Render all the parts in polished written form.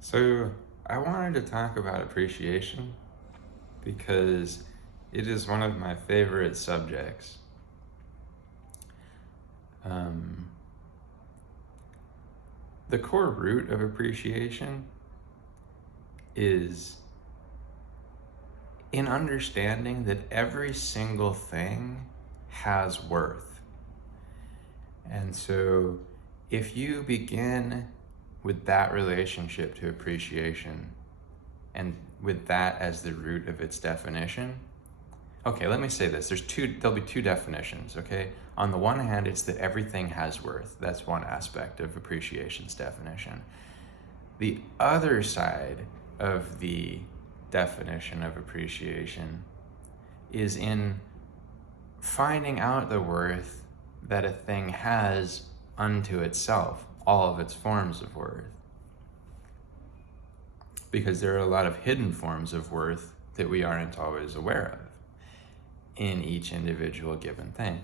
So, I wanted to talk about appreciation because it is one of my favorite subjects. Um, the core root of appreciation is in understanding that every single thing has worth. And so, if you begin with that relationship to appreciation and with that as the root of its definition, okay, let me say this. There'll be two definitions, okay? On the one hand, it's that everything has worth. That's one aspect of appreciation's definition. The other side of the definition of appreciation is in finding out the worth that a thing has unto itself, all of its forms of worth. Because there are a lot of hidden forms of worth that we aren't always aware of in each individual given thing.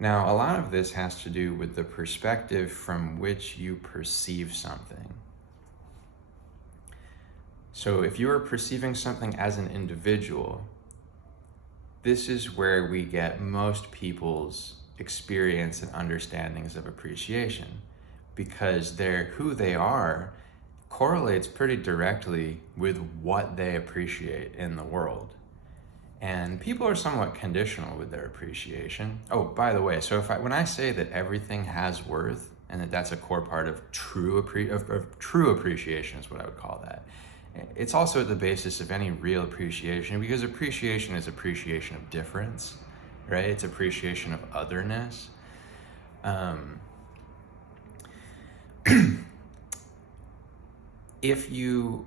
Now, a lot of this has to do with the perspective from which you perceive something. So if you are perceiving something as an individual, this is where we get most people's experience and understandings of appreciation, because who they are correlates pretty directly with what they appreciate in the world. And people are somewhat conditional with their appreciation. Oh, by the way, so when I say that everything has worth and that that's a core part of true appreciation is what I would call that. It's also at the basis of any real appreciation, because appreciation is appreciation of difference, right? It's appreciation of otherness. If you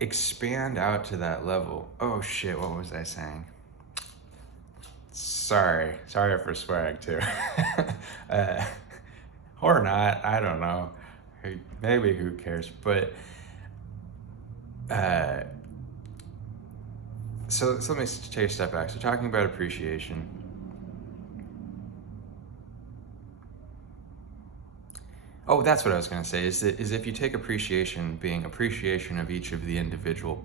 expand out to that level, oh shit, what was I saying? Sorry for swearing too. Or not, I don't know. Maybe, who cares? But so let me take a step back. So talking about appreciation, oh, that's what I was going to say, is if you take appreciation being appreciation of each of the individual,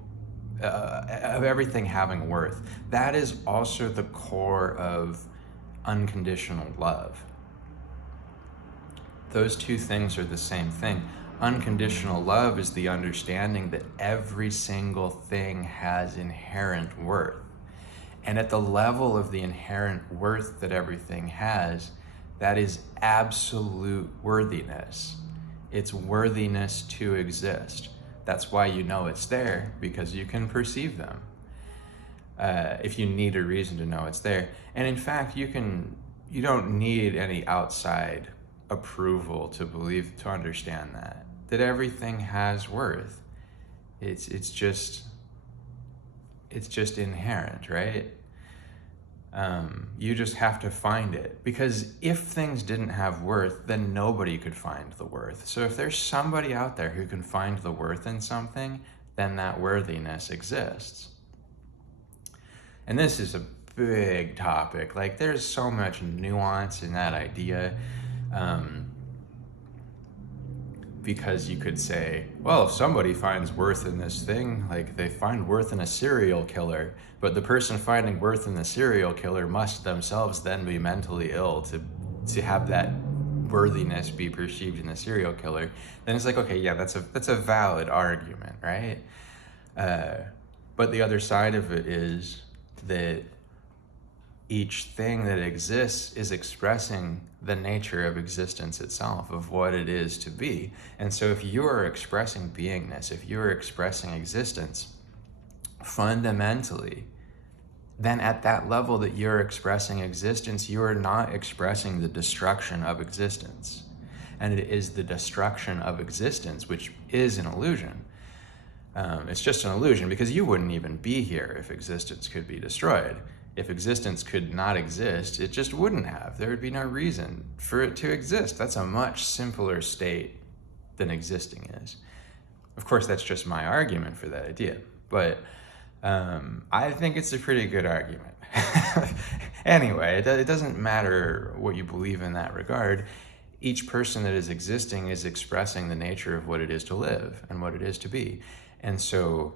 of everything having worth, that is also the core of unconditional love. Those two things are the same thing. Unconditional love is the understanding that every single thing has inherent worth. And at the level of the inherent worth that everything has, that is absolute worthiness. It's worthiness to exist. That's why you know it's there, because you can perceive them. If you need a reason to know it's there. And in fact, you don't need any outside approval to understand that everything has worth. It's just inherent, right? You just have to find it, because if things didn't have worth, then nobody could find the worth. So if there's somebody out there who can find the worth in something, then that worthiness exists. And this is a big topic. Like, there's so much nuance in that idea. Because you could say, well, if somebody finds worth in this thing, like they find worth in a serial killer, but the person finding worth in the serial killer must themselves then be mentally ill to have that worthiness be perceived in the serial killer, then it's like, okay, yeah, that's a valid argument, right? But the other side of it is that each thing that exists is expressing the nature of existence itself, of what it is to be. And so if you're expressing beingness, if you're expressing existence, fundamentally, then at that level that you're expressing existence, you're not expressing the destruction of existence. And it is the destruction of existence, which is an illusion. It's just an illusion, because you wouldn't even be here if existence could be destroyed. If existence could not exist, it just wouldn't have. There would be no reason for it to exist. That's a much simpler state than existing is. Of course, that's just my argument for that idea, but I think it's a pretty good argument. Anyway, it doesn't matter what you believe in that regard. Each person that is existing is expressing the nature of what it is to live and what it is to be. And so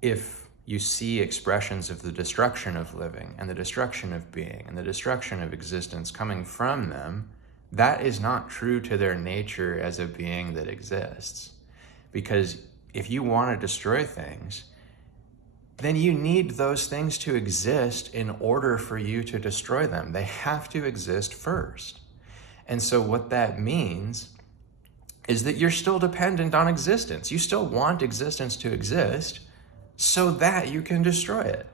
if you see expressions of the destruction of living and the destruction of being and the destruction of existence coming from them, that is not true to their nature as a being that exists. Because if you want to destroy things, then you need those things to exist in order for you to destroy them. They have to exist first. And so what that means is that you're still dependent on existence. You still want existence to exist so that you can destroy it.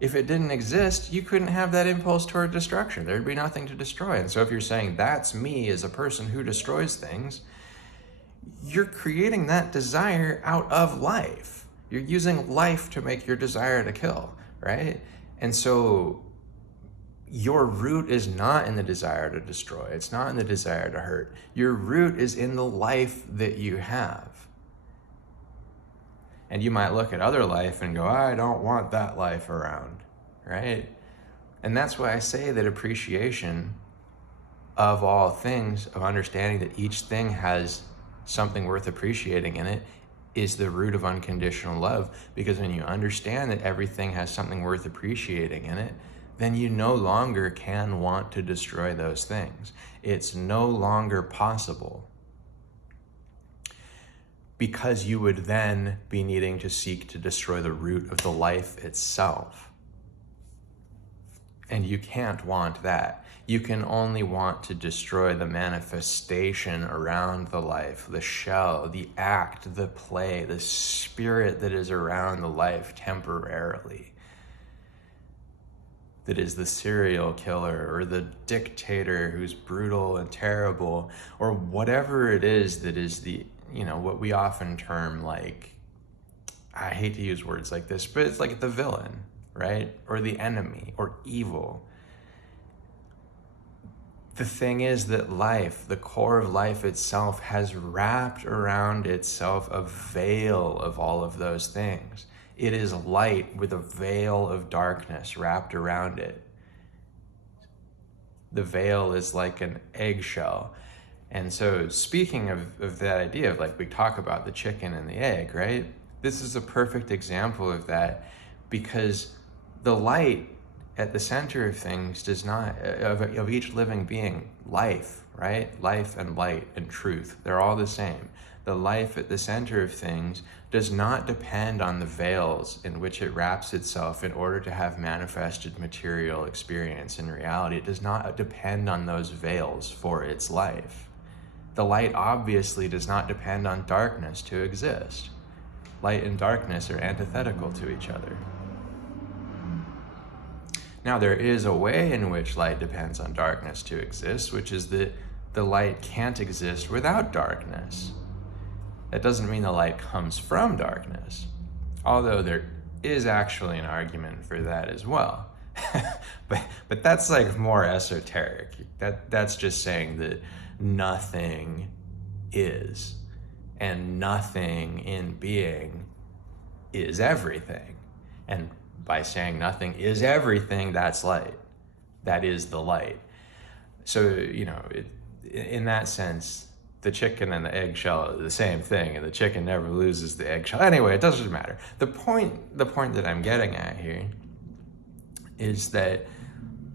If it didn't exist, you couldn't have that impulse toward destruction. There'd be nothing to destroy. And so if you're saying that's me as a person who destroys things, you're creating that desire out of life. You're using life to make your desire to kill, right? And so your root is not in the desire to destroy. It's not in the desire to hurt. Your root is in the life that you have. And you might look at other life and go, I don't want that life around, right? And that's why I say that appreciation of all things, of understanding that each thing has something worth appreciating in it, is the root of unconditional love. Because when you understand that everything has something worth appreciating in it, then you no longer can want to destroy those things. It's no longer possible. Because you would then be needing to seek to destroy the root of the life itself. And you can't want that. You can only want to destroy the manifestation around the life, the shell, the act, the play, the spirit that is around the life temporarily. That is the serial killer or the dictator who's brutal and terrible, or whatever it is that is the, what we often term like, I hate to use words like this, but it's like the villain, right? Or the enemy or evil. The thing is that life, the core of life itself, has wrapped around itself a veil of all of those things. It is light with a veil of darkness wrapped around it. The veil is like an eggshell. And so speaking of that idea of, like, we talk about the chicken and the egg, right? This is a perfect example of that, because the light at the center of things does not, of each living being, life, right? Life and light and truth, they're all the same. The life at the center of things does not depend on the veils in which it wraps itself in order to have manifested material experience in reality. It does not depend on those veils for its life. The light obviously does not depend on darkness to exist. Light and darkness are antithetical to each other. Now, there is a way in which light depends on darkness to exist, which is that the light can't exist without darkness. That doesn't mean the light comes from darkness, although there is actually an argument for that as well. but that's like more esoteric. That's just saying that nothing is, and nothing in being is everything. And by saying nothing is everything, that's light. That is the light. So, in that sense, the chicken and the eggshell are the same thing, and the chicken never loses the eggshell. Anyway, it doesn't matter. The point that I'm getting at here is that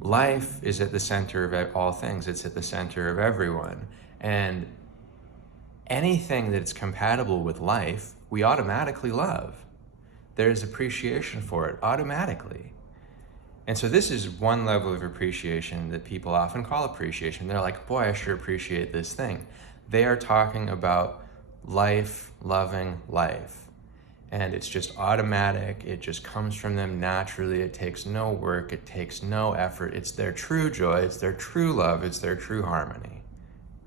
life is at the center of all things. It's at the center of everyone. And anything that's compatible with life, we automatically love. There's appreciation for it automatically. And so this is one level of appreciation that people often call appreciation. They're like, boy, I sure appreciate this thing. They are talking about life, loving life. And it's just automatic. It just comes from them naturally. It takes no work. It takes no effort. It's their true joy. It's their true love. It's their true harmony,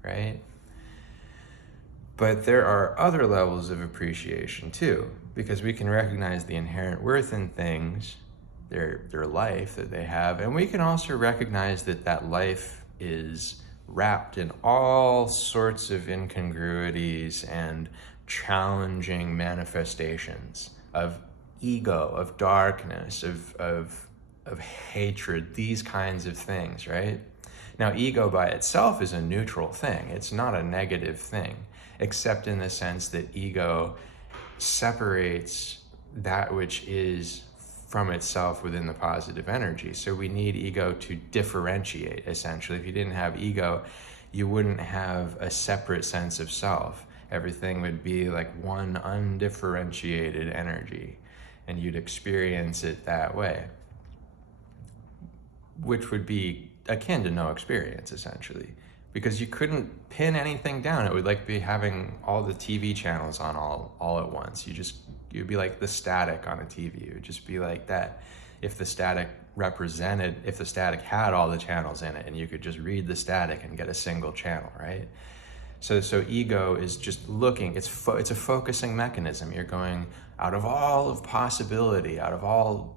right? But there are other levels of appreciation too, because we can recognize the inherent worth in things, their life that they have, and we can also recognize that life is wrapped in all sorts of incongruities and challenging manifestations of ego, of darkness, of hatred, these kinds of things, right? Now, ego by itself is a neutral thing. It's not a negative thing, except in the sense that ego separates that which is from itself within the positive energy. So we need ego to differentiate, essentially. If you didn't have ego, you wouldn't have a separate sense of self. Everything would be like one undifferentiated energy, and you'd experience it that way, which would be akin to no experience, essentially, because you couldn't pin anything down. It would like be having all the TV channels on all at once. You'd be like the static on a TV. It would just be like that. If the static had all the channels in it, and you could just read the static and get a single channel, right? So ego is just looking, it's a focusing mechanism. You're going, out of all of possibility, out of all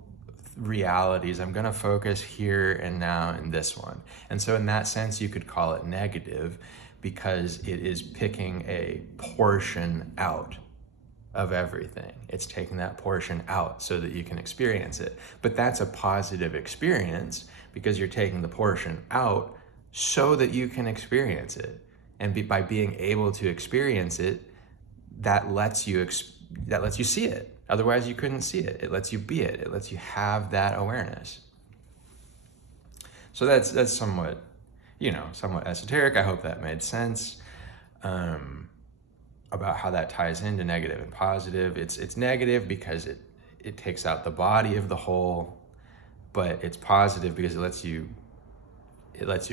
realities, I'm going to focus here and now in this one. And so in that sense, you could call it negative, because it is picking a portion out of everything. It's taking that portion out so that you can experience it. But that's a positive experience, because you're taking the portion out so that you can experience it. And by being able to experience it, that lets you see it. Otherwise, you couldn't see it. It lets you be it. It lets you have that awareness. So that's somewhat esoteric. I hope that made sense. About how that ties into negative and positive. It's negative because it takes out the body of the whole, but it's positive because it lets you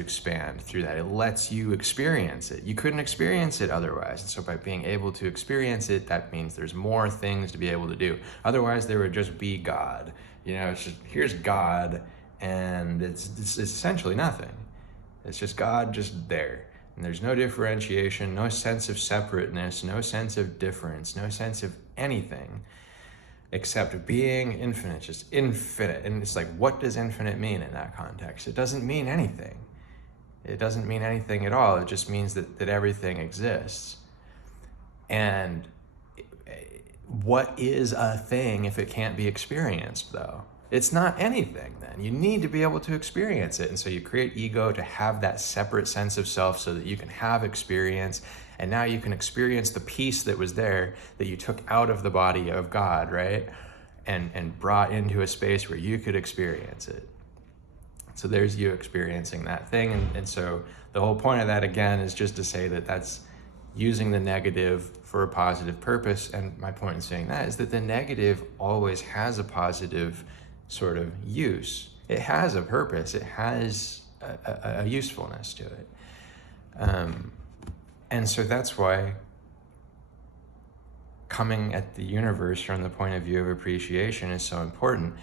expand through that. It lets you experience it. You couldn't experience it otherwise. And so by being able to experience it, that means there's more things to be able to do. Otherwise, there would just be God. It's just, here's God, and it's essentially nothing. It's just God just there. And there's no differentiation, no sense of separateness, no sense of difference, no sense of anything except being infinite, just infinite. And it's like, what does infinite mean in that context? It doesn't mean anything. It doesn't mean anything at all. It just means that everything exists. And what is a thing if it can't be experienced, though? It's not anything then. You need to be able to experience it. And so you create ego to have that separate sense of self so that you can have experience. And now you can experience the peace that was there that you took out of the body of God, right? And brought into a space where you could experience it. So there's you experiencing that thing. And so the whole point of that, again, is just to say that that's using the negative for a positive purpose. And my point in saying that is that the negative always has a positive sort of use. It has a purpose. It has a usefulness to it. And so that's why coming at the universe from the point of view of appreciation is so important,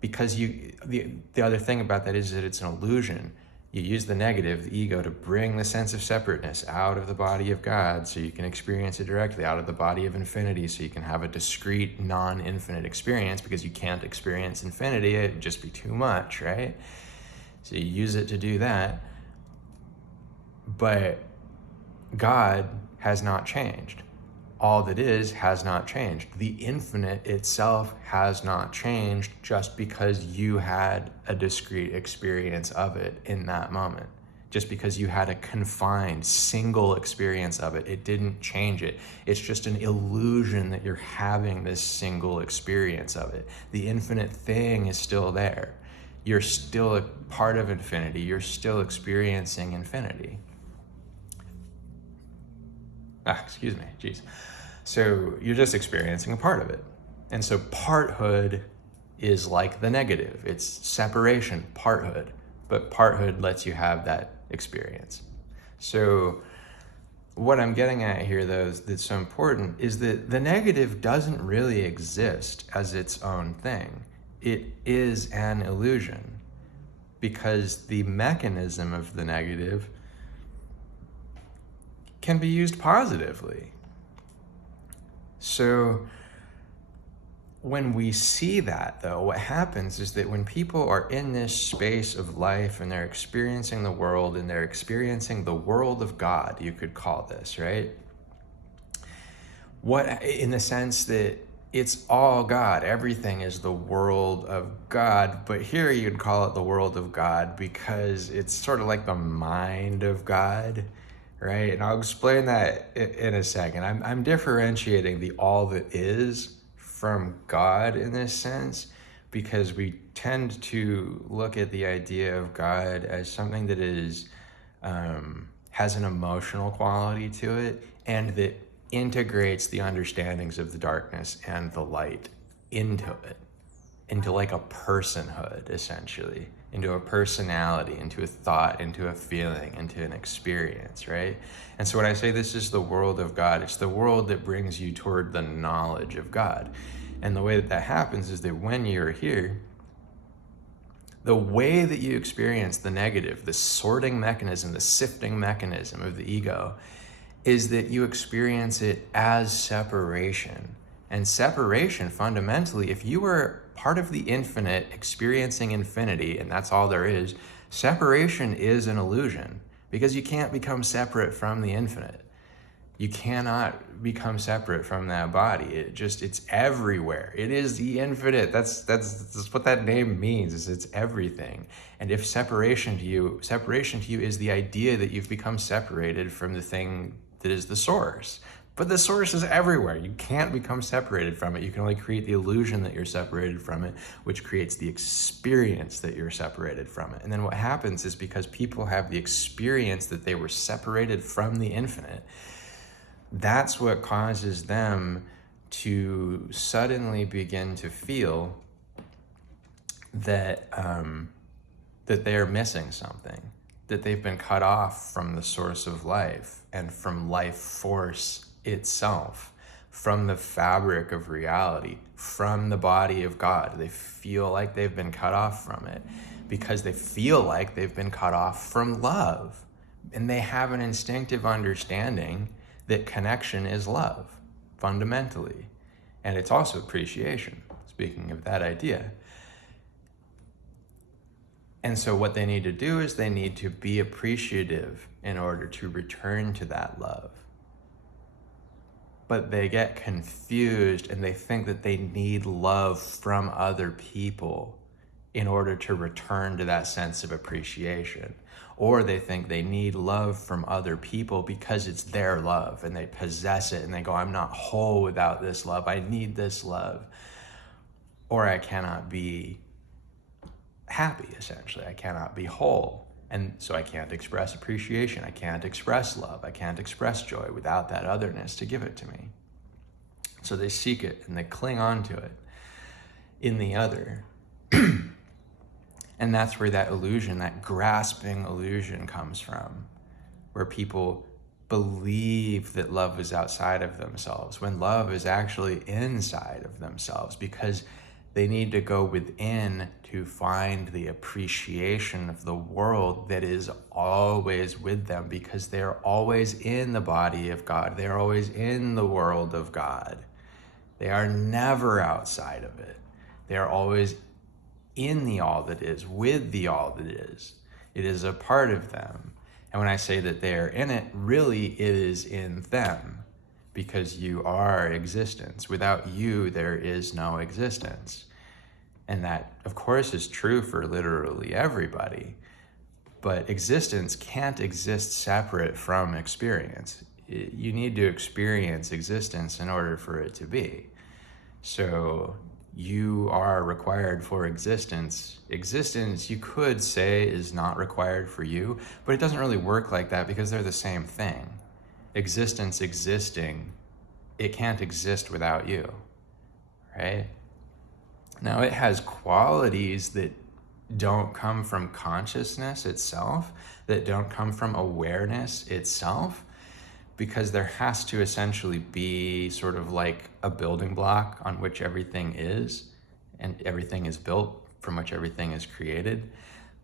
because the other thing about that is that it's an illusion. You use the negative, the ego, to bring the sense of separateness out of the body of God so you can experience it directly, out of the body of infinity so you can have a discrete, non-infinite experience, because you can't experience infinity. It'd just be too much, right? So you use it to do that. But God has not changed. All that is has not changed. The infinite itself has not changed just because you had a discrete experience of it in that moment. Just because you had a confined, single experience of it, it didn't change it. It's just an illusion that you're having this single experience of it. The infinite thing is still there. You're still a part of infinity. You're still experiencing infinity. Excuse me, geez. So you're just experiencing a part of it. And so parthood is like the negative. It's separation, parthood. But parthood lets you have that experience. So what I'm getting at here, though, that's so important, is that the negative doesn't really exist as its own thing. It is an illusion, because the mechanism of the negative can be used positively. So when we see that, though, what happens is that when people are in this space of life and they're experiencing the world, and they're experiencing the world of God, you could call this, right? What, in the sense that it's all God. Everything is the world of God, but here you'd call it the world of God because it's sort of like the mind of God, right? And I'll explain that in a second. I'm differentiating the all that is from God in this sense because we tend to look at the idea of God as something that is has an emotional quality to it and that integrates the understandings of the darkness and the light into it, into like a personhood, essentially, into a personality, into a thought, into a feeling, into an experience, right? And so when I say this is the world of God, it's the world that brings you toward the knowledge of God. And the way that that happens is that when you're here, the way that you experience the negative, the sorting mechanism, the sifting mechanism of the ego, is that you experience it as separation. And separation, fundamentally, if you were part of the infinite experiencing infinity, and that's all there is, separation is an illusion because you can't become separate from the infinite. You cannot become separate from that body. It's everywhere. It is the infinite. That's what that name means, is it's everything. And if separation to you is the idea that you've become separated from the thing that is the source. But the source is everywhere. You can't become separated from it. You can only create the illusion that you're separated from it, which creates the experience that you're separated from it. And then what happens is because people have the experience that they were separated from the infinite, that's what causes them to suddenly begin to feel that that they are missing something, that they've been cut off from the source of life and from life force itself, from the fabric of reality, from the body of God. They feel like they've been cut off from it because they feel like they've been cut off from love. And they have an instinctive understanding that connection is love, fundamentally. And it's also appreciation, speaking of that idea. And so what they need to do is they need to be appreciative in order to return to that love. But they get confused and they think that they need love from other people in order to return to that sense of appreciation. Or they think they need love from other people because it's their love and they possess it and they go, I'm not whole without this love. I need this love. Or I cannot be happy, essentially. I cannot be whole. And so I can't express appreciation. I can't express love. I can't express joy without that otherness to give it to me. So they seek it and they cling on to it in the other. And that's where that illusion, that grasping illusion comes from, where people believe that love is outside of themselves when love is actually inside of themselves, because they need to go within to find the appreciation of the world that is always with them, because they're always in the body of God. They're always in the world of God. They are never outside of it. They are always in the all that is, with the all that is. It is a part of them. And when I say that they are in it, really it is in them, because you are existence. Without you, there is no existence. And that, of course, is true for literally everybody. But existence can't exist separate from experience. You need to experience existence in order for it to be. So you are required for existence. Existence, you could say, is not required for you, but it doesn't really work like that because they're the same thing. Existence existing, it can't exist without you, right? Now, it has qualities that don't come from consciousness itself, that don't come from awareness itself, because there has to essentially be sort of like a building block on which everything is, and everything is built from which everything is created.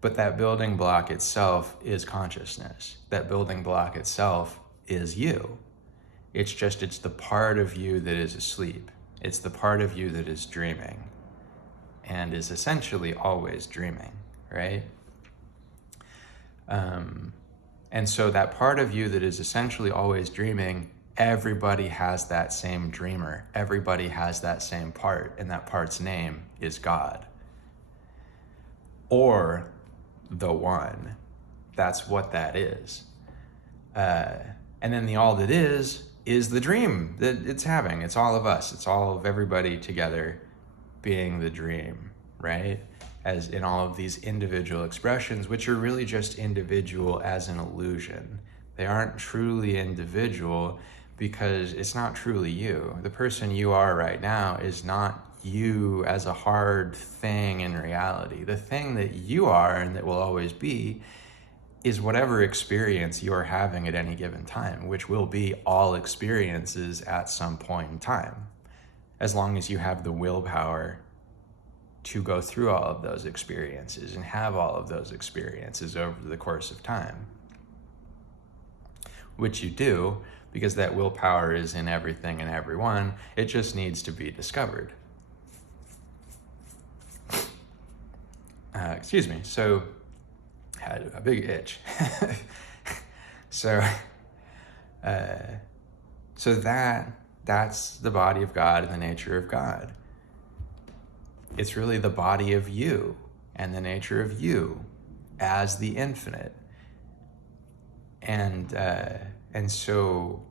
But that building block itself is consciousness. That building block itself is you. It's the part of you that is asleep. It's the part of you that is dreaming and is essentially always dreaming, right? And so that part of you that is essentially always dreaming Everybody has that same dreamer. Everybody has that same part, and that part's name is God. Or the One. That's what that is. And then the all that is the dream that it's having. It's all of us. It's all of everybody together being the dream, right? As in all of these individual expressions, which are really just individual as an illusion. They aren't truly individual because it's not truly you. The person you are right now is not you as a hard thing in reality. The thing that you are and that will always be is whatever experience you're having at any given time, which will be all experiences at some point in time, as long as you have the willpower to go through all of those experiences and have all of those experiences over the course of time, which you do because that willpower is in everything and everyone. It just needs to be discovered. Excuse me. So, had a big itch. So that's the body of God and the nature of God. It's really the body of you and the nature of you as the infinite. And so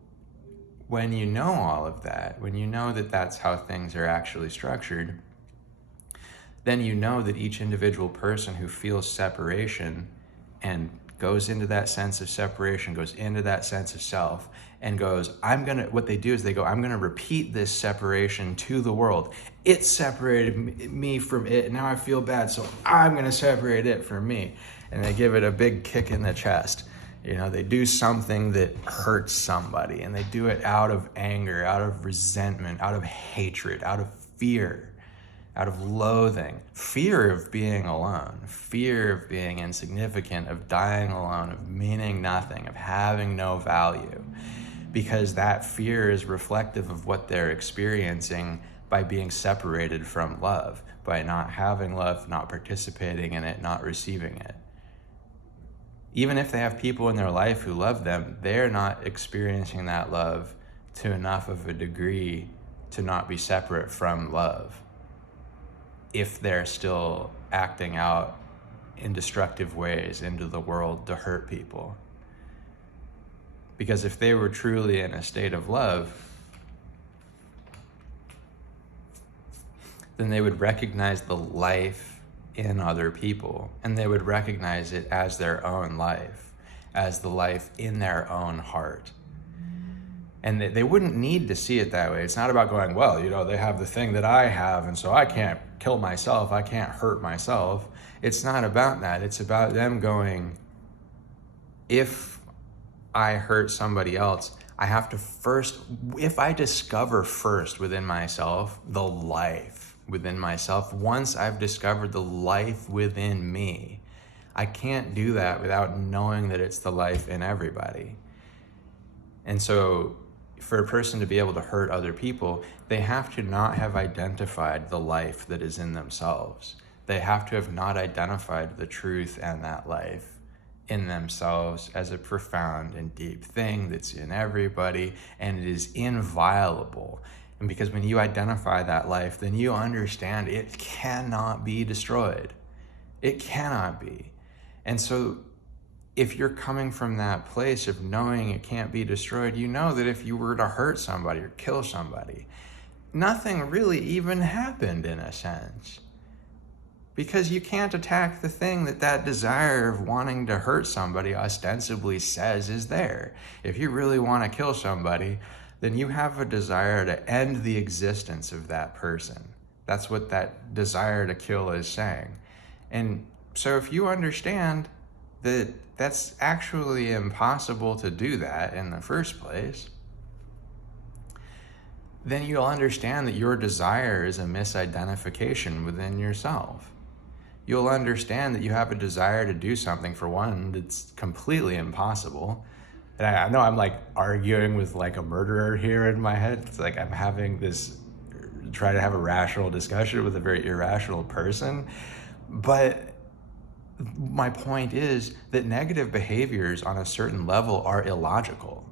when you know all of that, when you know that that's how things are actually structured, then you know that each individual person who feels separation and goes into that sense of separation, goes into that sense of self, and goes, what they do is they go, I'm gonna repeat this separation to the world. It separated me from it, and now I feel bad, so I'm gonna separate it from me. And they give it a big kick in the chest. You know, they do something that hurts somebody, and they do it out of anger, out of resentment, out of hatred, out of fear, out of loathing, fear of being alone, fear of being insignificant, of dying alone, of meaning nothing, of having no value, because that fear is reflective of what they're experiencing by being separated from love, by not having love, not participating in it, not receiving it. Even if they have people in their life who love them, they're not experiencing that love to enough of a degree to not be separate from love, if they're still acting out in destructive ways into the world to hurt people. Because if they were truly in a state of love, then they would recognize the life in other people, and they would recognize it as their own life, as the life in their own heart. And they wouldn't need to see it that way. It's not about going, well, you know, they have the thing that I have, and so I can't kill myself, I can't hurt myself. It's not about that. It's about them going, if I hurt somebody else, I have to first, if I discover first within myself the life within myself, once I've discovered the life within me, I can't do that without knowing that it's the life in everybody. And so for a person to be able to hurt other people, they have to not have identified the life that is in themselves. They have to have not identified the truth and that life in themselves as a profound and deep thing that's in everybody, and it is inviolable. And because when you identify that life, then you understand it cannot be destroyed. It cannot be. And so if you're coming from that place of knowing it can't be destroyed, you know that if you were to hurt somebody or kill somebody, nothing really even happened in a sense. Because you can't attack the thing that desire of wanting to hurt somebody ostensibly says is there. If you really want to kill somebody, then you have a desire to end the existence of that person. That's what that desire to kill is saying. And so if you understand that that's actually impossible to do that in the first place, then you'll understand that your desire is a misidentification within yourself. You'll understand that you have a desire to do something, for one, that's completely impossible. And I know I'm like arguing with like a murderer here in my head. It's like I'm having this, try to have a rational discussion with a very irrational person. But my point is that negative behaviors on a certain level are illogical.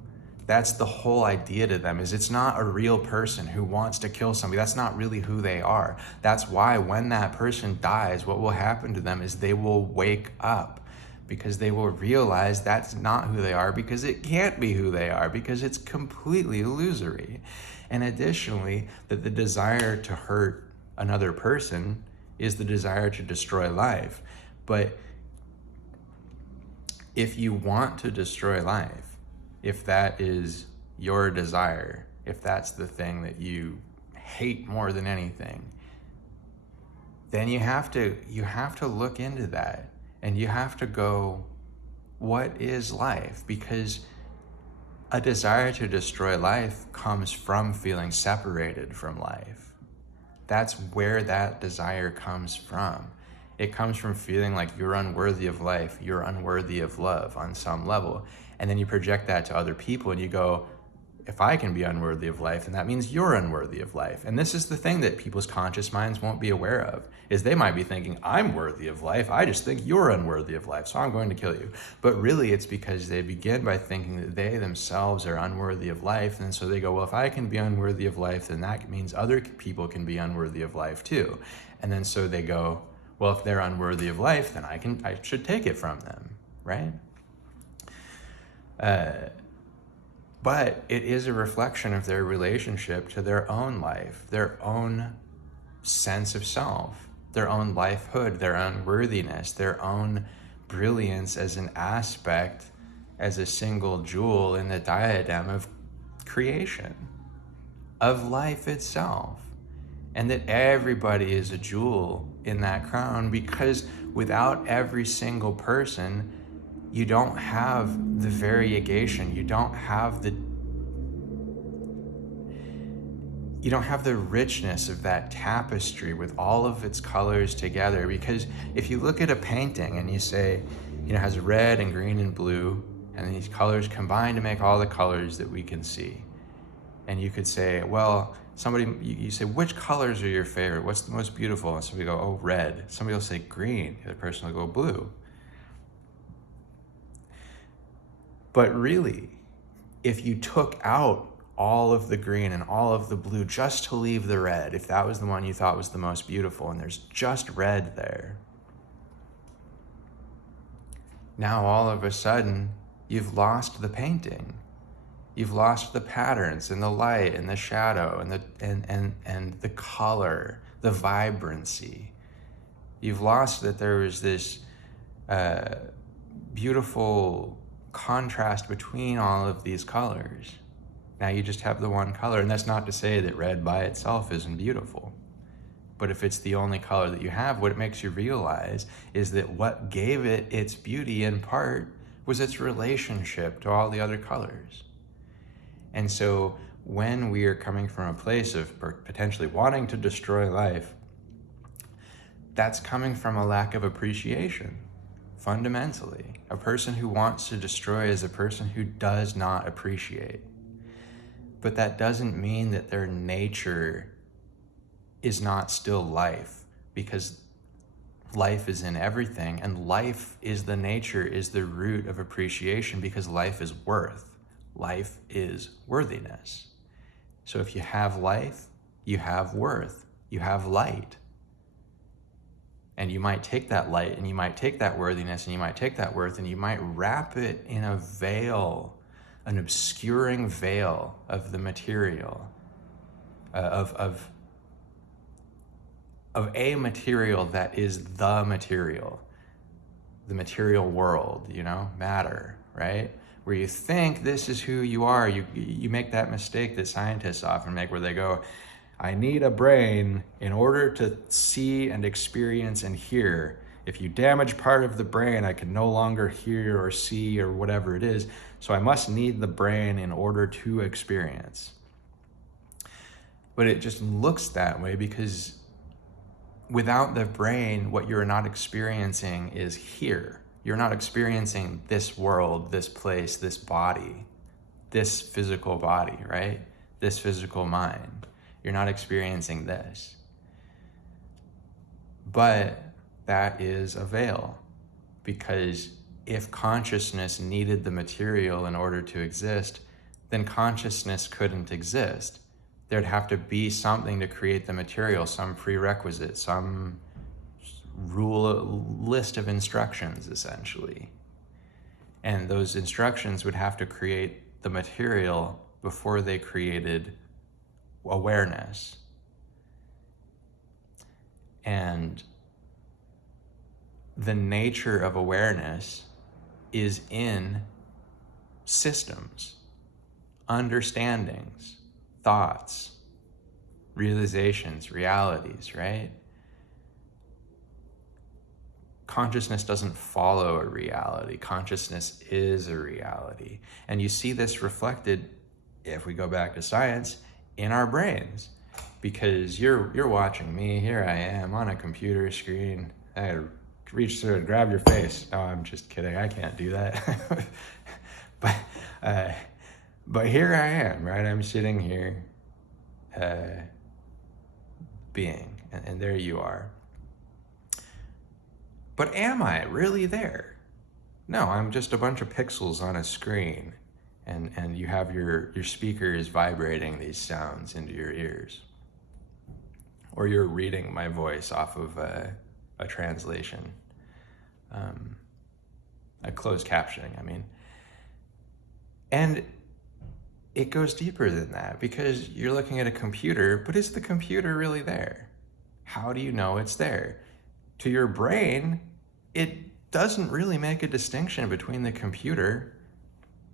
That's the whole idea to them, is it's not a real person who wants to kill somebody. That's not really who they are. That's why when that person dies, what will happen to them is they will wake up, because they will realize that's not who they are, because it can't be who they are, because it's completely illusory. And additionally, that the desire to hurt another person is the desire to destroy life. But if you want to destroy life, if that is your desire, if that's the thing that you hate more than anything, then you have to look into that, and you have to go, what is life? Because a desire to destroy life comes from feeling separated from life. That's where that desire comes from. It comes from feeling like you're unworthy of life, you're unworthy of love on some level. And then you project that to other people and you go, if I can be unworthy of life, then that means you're unworthy of life. And this is the thing that people's conscious minds won't be aware of, is they might be thinking, I'm worthy of life, I just think you're unworthy of life, so I'm going to kill you. But really it's because they begin by thinking that they themselves are unworthy of life, and so they go, well, if I can be unworthy of life, then that means other people can be unworthy of life too. And then so they go, well, if they're unworthy of life, then I should take it from them, right? But it is a reflection of their relationship to their own life, their own sense of self, their own lifehood, their own worthiness, their own brilliance as an aspect, as a single jewel in the diadem of creation, of life itself. And that everybody is a jewel in that crown, because without every single person, you don't have the variegation, you don't have the richness of that tapestry with all of its colors together. Because if you look at a painting and you say, it has red and green and blue, and these colors combine to make all the colors that we can see. And you could say, well, you say, which colors are your favorite? What's the most beautiful? And somebody go, oh, red. Somebody will say green. The other person will go blue. But really, if you took out all of the green and all of the blue just to leave the red, if that was the one you thought was the most beautiful, and there's just red there, now all of a sudden, you've lost the painting. You've lost the patterns and the light and the shadow and the color, the vibrancy. You've lost that there was this beautiful contrast between all of these colors. Now you just have the one color, and that's not to say that red by itself isn't beautiful. But if it's the only color that you have, what it makes you realize is that what gave it its beauty in part was its relationship to all the other colors. And so when we are coming from a place of potentially wanting to destroy life, that's coming from a lack of appreciation. Fundamentally, a person who wants to destroy is a person who does not appreciate. But that doesn't mean that their nature is not still life, because life is in everything, and life is the nature, is the root of appreciation, because life is worth. Life is worthiness. So if you have life, you have worth, you have light. And you might take that light, and you might take that worthiness, and you might take that worth, and you might wrap it in a veil, an obscuring veil of the material, of a material that is the material world, matter, right? Where you think this is who you are. You make that mistake that scientists often make, where they go, I need a brain in order to see and experience and hear. If you damage part of the brain, I can no longer hear or see or whatever it is. So I must need the brain in order to experience. But it just looks that way because without the brain, what you're not experiencing is here. You're not experiencing this world, this place, this body, this physical body, right? This physical mind. You're not experiencing this. But that is a veil, because if consciousness needed the material in order to exist, then consciousness couldn't exist. There'd have to be something to create the material, some prerequisite, some list of instructions, essentially. And those instructions would have to create the material before they created awareness. And the nature of awareness is in systems, understandings, thoughts, realizations, realities, right? Consciousness doesn't follow a reality. Consciousness is a reality. And you see this reflected, if we go back to science, in our brains. Because you're watching me, here I am on a computer screen. I reach through and grab your face. No, I'm just kidding. I can't do that. But here I am, right? I'm sitting here being, and there you are. But am I really there? No, I'm just a bunch of pixels on a screen, and you have your speakers vibrating these sounds into your ears. Or you're reading my voice off of a translation, a closed captioning, I mean. And it goes deeper than that, because you're looking at a computer, but is the computer really there? How do you know it's there? To your brain, it doesn't really make a distinction between the computer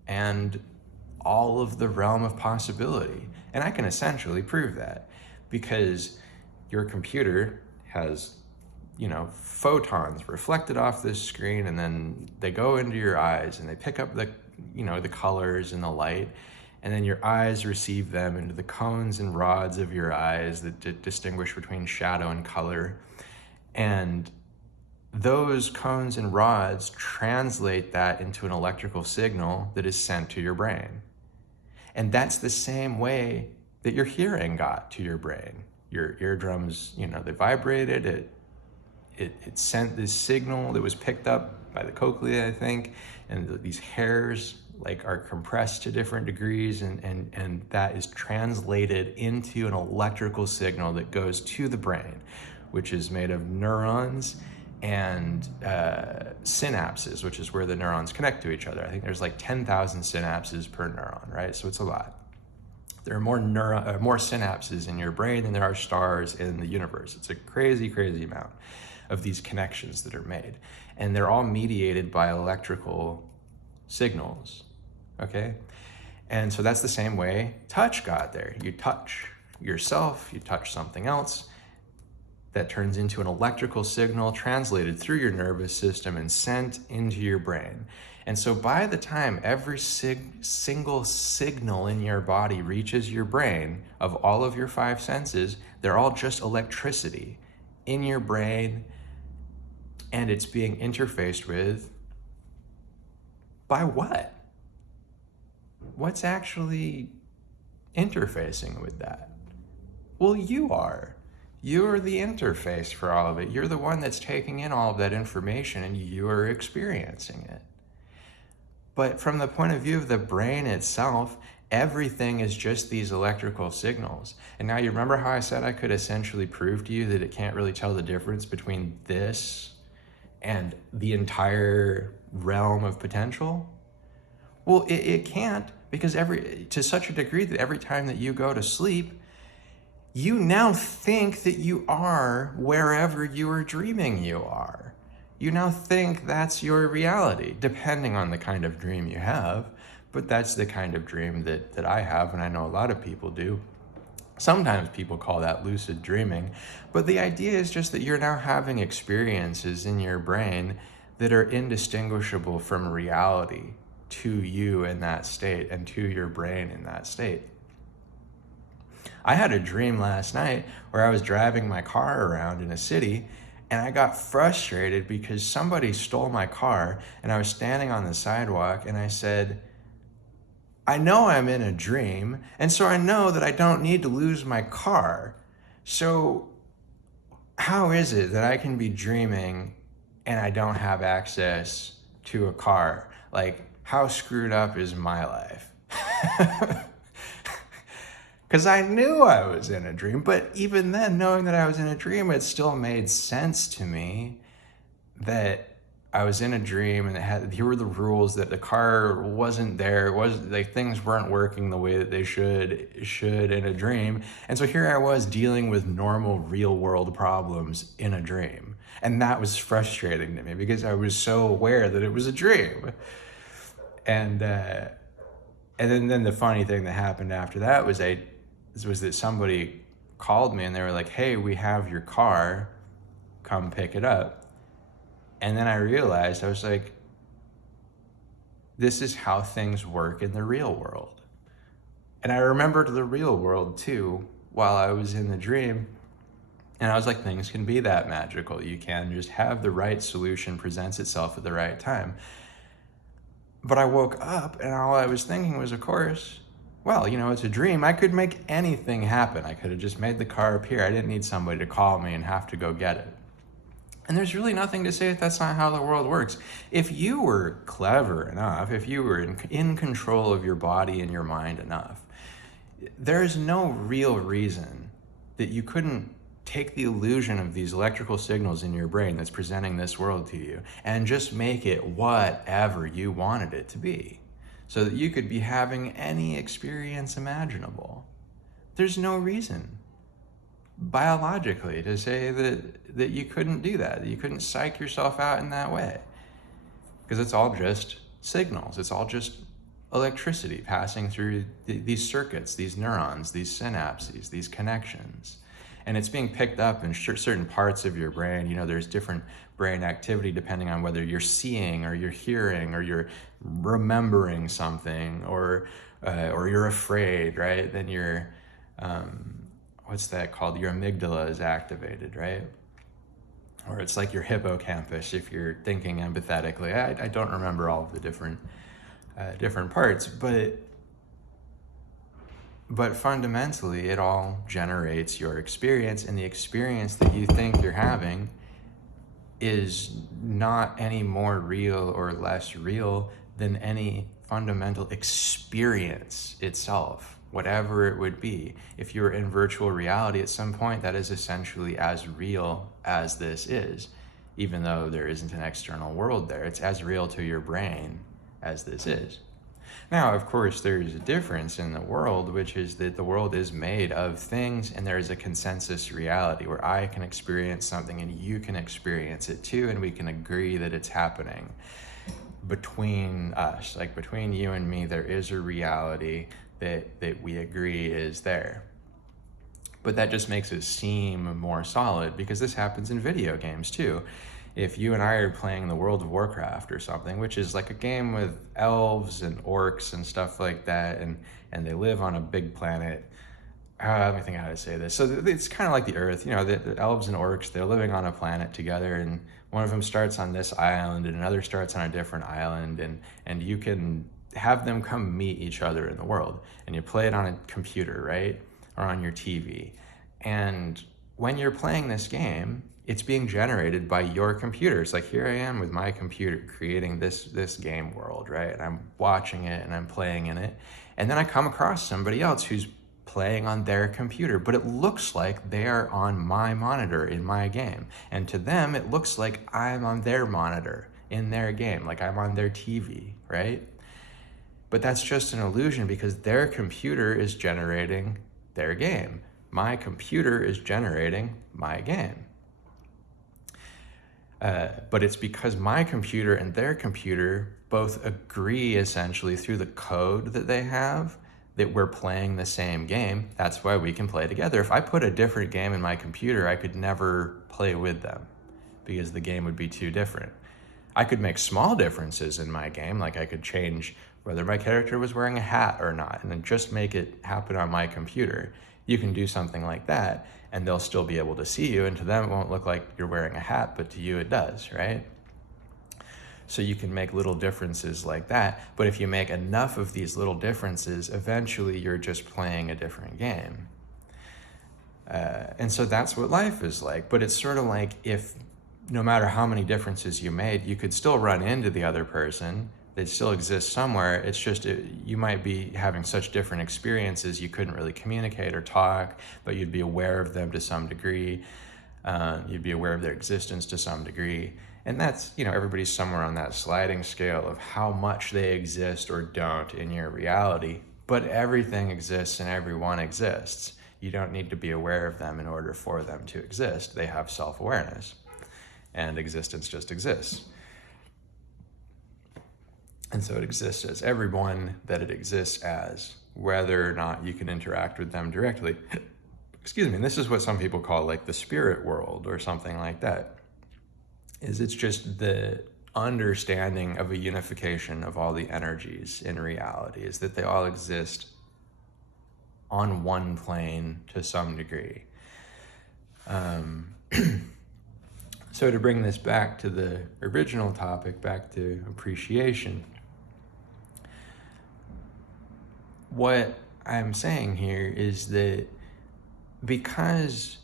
and all of the realm of possibility. And I can essentially prove that, because your computer has, photons reflected off this screen, and then they go into your eyes and they pick up the colors and the light, and then your eyes receive them into the cones and rods of your eyes that distinguish between shadow and color. And those cones and rods translate that into an electrical signal that is sent to your brain. And that's the same way that your hearing got to your brain. Your eardrums, they vibrated, it sent this signal that was picked up by the cochlea, I think, and these hairs are compressed to different degrees, and that is translated into an electrical signal that goes to the brain, which is made of neurons and synapses, which is where the neurons connect to each other. I think there's 10,000 synapses per neuron, right? So it's a lot. There are more synapses in your brain than there are stars in the universe. It's a crazy, crazy amount of these connections that are made. And they're all mediated by electrical signals, okay? And so that's the same way touch got there. You touch yourself, you touch something else, that turns into an electrical signal translated through your nervous system and sent into your brain. And so by the time every single signal in your body reaches your brain, of all of your 5 senses, they're all just electricity in your brain, and it's being interfaced with by what? What's actually interfacing with that? Well, you are. You're the interface for all of it. You're the one that's taking in all of that information, and you're experiencing it. But from the point of view of the brain itself, everything is just these electrical signals. And now you remember how I said I could essentially prove to you that it can't really tell the difference between this and the entire realm of potential? Well, it can't, because to such a degree that every time that you go to sleep, you now think that you are wherever you are dreaming you are. You now think that's your reality, depending on the kind of dream you have. But that's the kind of dream that I have, and I know a lot of people do. Sometimes people call that lucid dreaming. But the idea is just that you're now having experiences in your brain that are indistinguishable from reality to you in that state and to your brain in that state. I had a dream last night where I was driving my car around in a city, and I got frustrated because somebody stole my car, and I was standing on the sidewalk, and I said, I know I'm in a dream, and so I know that I don't need to lose my car. So how is it that I can be dreaming and I don't have access to a car? How screwed up is my life? Because I knew I was in a dream, but even then, knowing that I was in a dream, it still made sense to me that I was in a dream and here were the rules, that the car wasn't there. It was like things weren't working the way that they should in a dream. And so here I was dealing with normal real world problems in a dream. And that was frustrating to me because I was so aware that it was a dream. And then the funny thing that happened after that was that somebody called me and they were like, "Hey, we have your car, come pick it up." And then I realized, I was like, this is how things work in the real world. And I remembered the real world too while I was in the dream. And I was like, things can be that magical. You can just have the right solution presents itself at the right time. But I woke up and all I was thinking was, of course, well, it's a dream. I could make anything happen. I could have just made the car appear. I didn't need somebody to call me and have to go get it. And there's really nothing to say that that's not how the world works. If you were clever enough, if you were in control of your body and your mind enough, there's no real reason that you couldn't take the illusion of these electrical signals in your brain that's presenting this world to you and just make it whatever you wanted it to be, so that you could be having any experience imaginable. There's no reason biologically to say that you couldn't do that you couldn't psych yourself out in that way, because it's all just signals. It's all just electricity passing through these circuits, these neurons, these synapses, these connections, and it's being picked up in certain parts of your brain. There's different brain activity depending on whether you're seeing or you're hearing or you're remembering something, or you're afraid, right? Then you're what's that called? Your amygdala is activated, right? Or it's like your hippocampus if you're thinking empathetically. I don't remember all of the different parts, but fundamentally it all generates your experience, and the experience that you think you're having is not any more real or less real than any fundamental experience itself, whatever it would be. If you're in virtual reality at some point, that is essentially as real as this is, even though there isn't an external world there. It's as real to your brain as this is. Now, of course, there's a difference in the world, which is that the world is made of things, and there's a consensus reality where I can experience something and you can experience it too, and we can agree that it's happening. Between us, like between you and me, there is a reality that we agree is there. But that just makes it seem more solid, because this happens in video games too. If you and I are playing the World of Warcraft or something, which is like a game with elves and orcs and stuff like that, and they live on a big planet. Let me think how to say this. So it's kind of like the Earth, the elves and orcs, they're living on a planet together, and one of them starts on this island and another starts on a different island, and you can have them come meet each other in the world, and you play it on a computer, right? Or on your TV. And when you're playing this game, it's being generated by your computer. It's like, here I am with my computer creating this game world, right? And I'm watching it and I'm playing in it. And then I come across somebody else who's playing on their computer, but it looks like they are on my monitor in my game. And to them, it looks like I'm on their monitor in their game, like I'm on their TV, right? But that's just an illusion, because their computer is generating their game. My computer is generating my game. But it's because my computer and their computer both agree essentially through the code that they have that we're playing the same game. That's why we can play together. If I put a different game in my computer, I could never play with them because the game would be too different. I could make small differences in my game, like I could change whether my character was wearing a hat or not, and then just make it happen on my computer. You can do something like that, and they'll still be able to see you, and to them it won't look like you're wearing a hat, but to you it does, right? So you can make little differences like that, but if you make enough of these little differences, eventually you're just playing a different game. And so that's what life is like, but it's sort of like if no matter how many differences you made, you could still run into the other person. It still exists somewhere. It's just you might be having such different experiences you couldn't really communicate or talk, but you'd be aware of them to some degree. You'd be aware of their existence to some degree. And that's, everybody's somewhere on that sliding scale of how much they exist or don't in your reality. But everything exists and everyone exists. You don't need to be aware of them in order for them to exist. They have self-awareness, and existence just exists. And so it exists as everyone that it exists as, whether or not you can interact with them directly. Excuse me, and this is what some people call like the spirit world or something like that. It's just the understanding of a unification of all the energies in reality, is that they all exist on one plane to some degree. So to bring this back to the original topic, back to appreciation, what I'm saying here is that because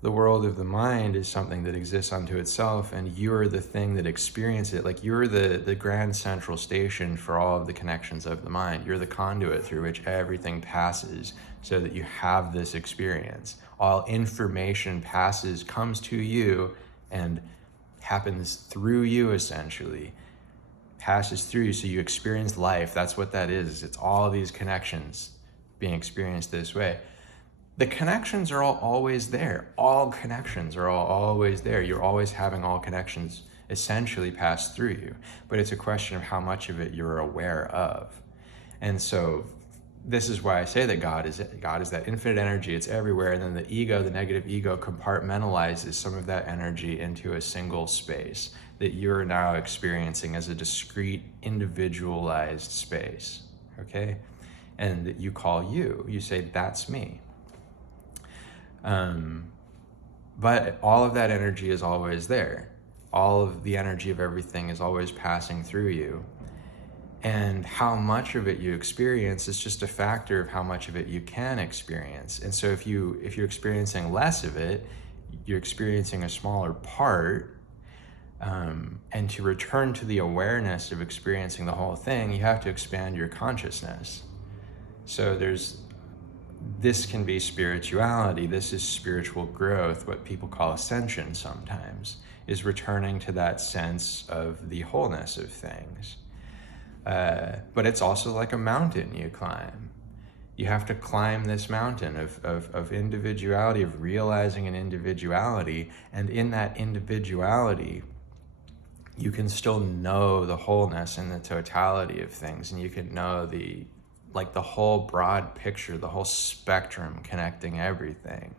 the world of the mind is something that exists unto itself, and you're the thing that experiences it, like you're the grand central station for all of the connections of the mind. You're the conduit through which everything passes so that you have this experience. All information comes to you and happens through you, essentially. Passes through you, so you experience life. That's what that is. It's all these connections being experienced this way. The connections are all always there. All connections are all always there. You're always having all connections essentially pass through you. But it's a question of how much of it you're aware of. And so this is why I say that God is that infinite energy. It's everywhere. And then the ego, the negative ego, compartmentalizes some of that energy into a single space that you're now experiencing as a discrete, individualized space. Okay? And that you call you. You say, that's me. But all of that energy is always there. All of the energy of everything is always passing through you. And how much of it you experience is just a factor of how much of it you can experience. And so if you're experiencing less of it, you're experiencing a smaller part. And to return to the awareness of experiencing the whole thing, you have to expand your consciousness. So this can be spirituality. This is spiritual growth, what people call ascension sometimes, is returning to that sense of the wholeness of things. But it's also like a mountain you climb. You have to climb this mountain of individuality, of realizing an individuality. And in that individuality, you can still know the wholeness and the totality of things. And you can know the whole broad picture, the whole spectrum connecting everything.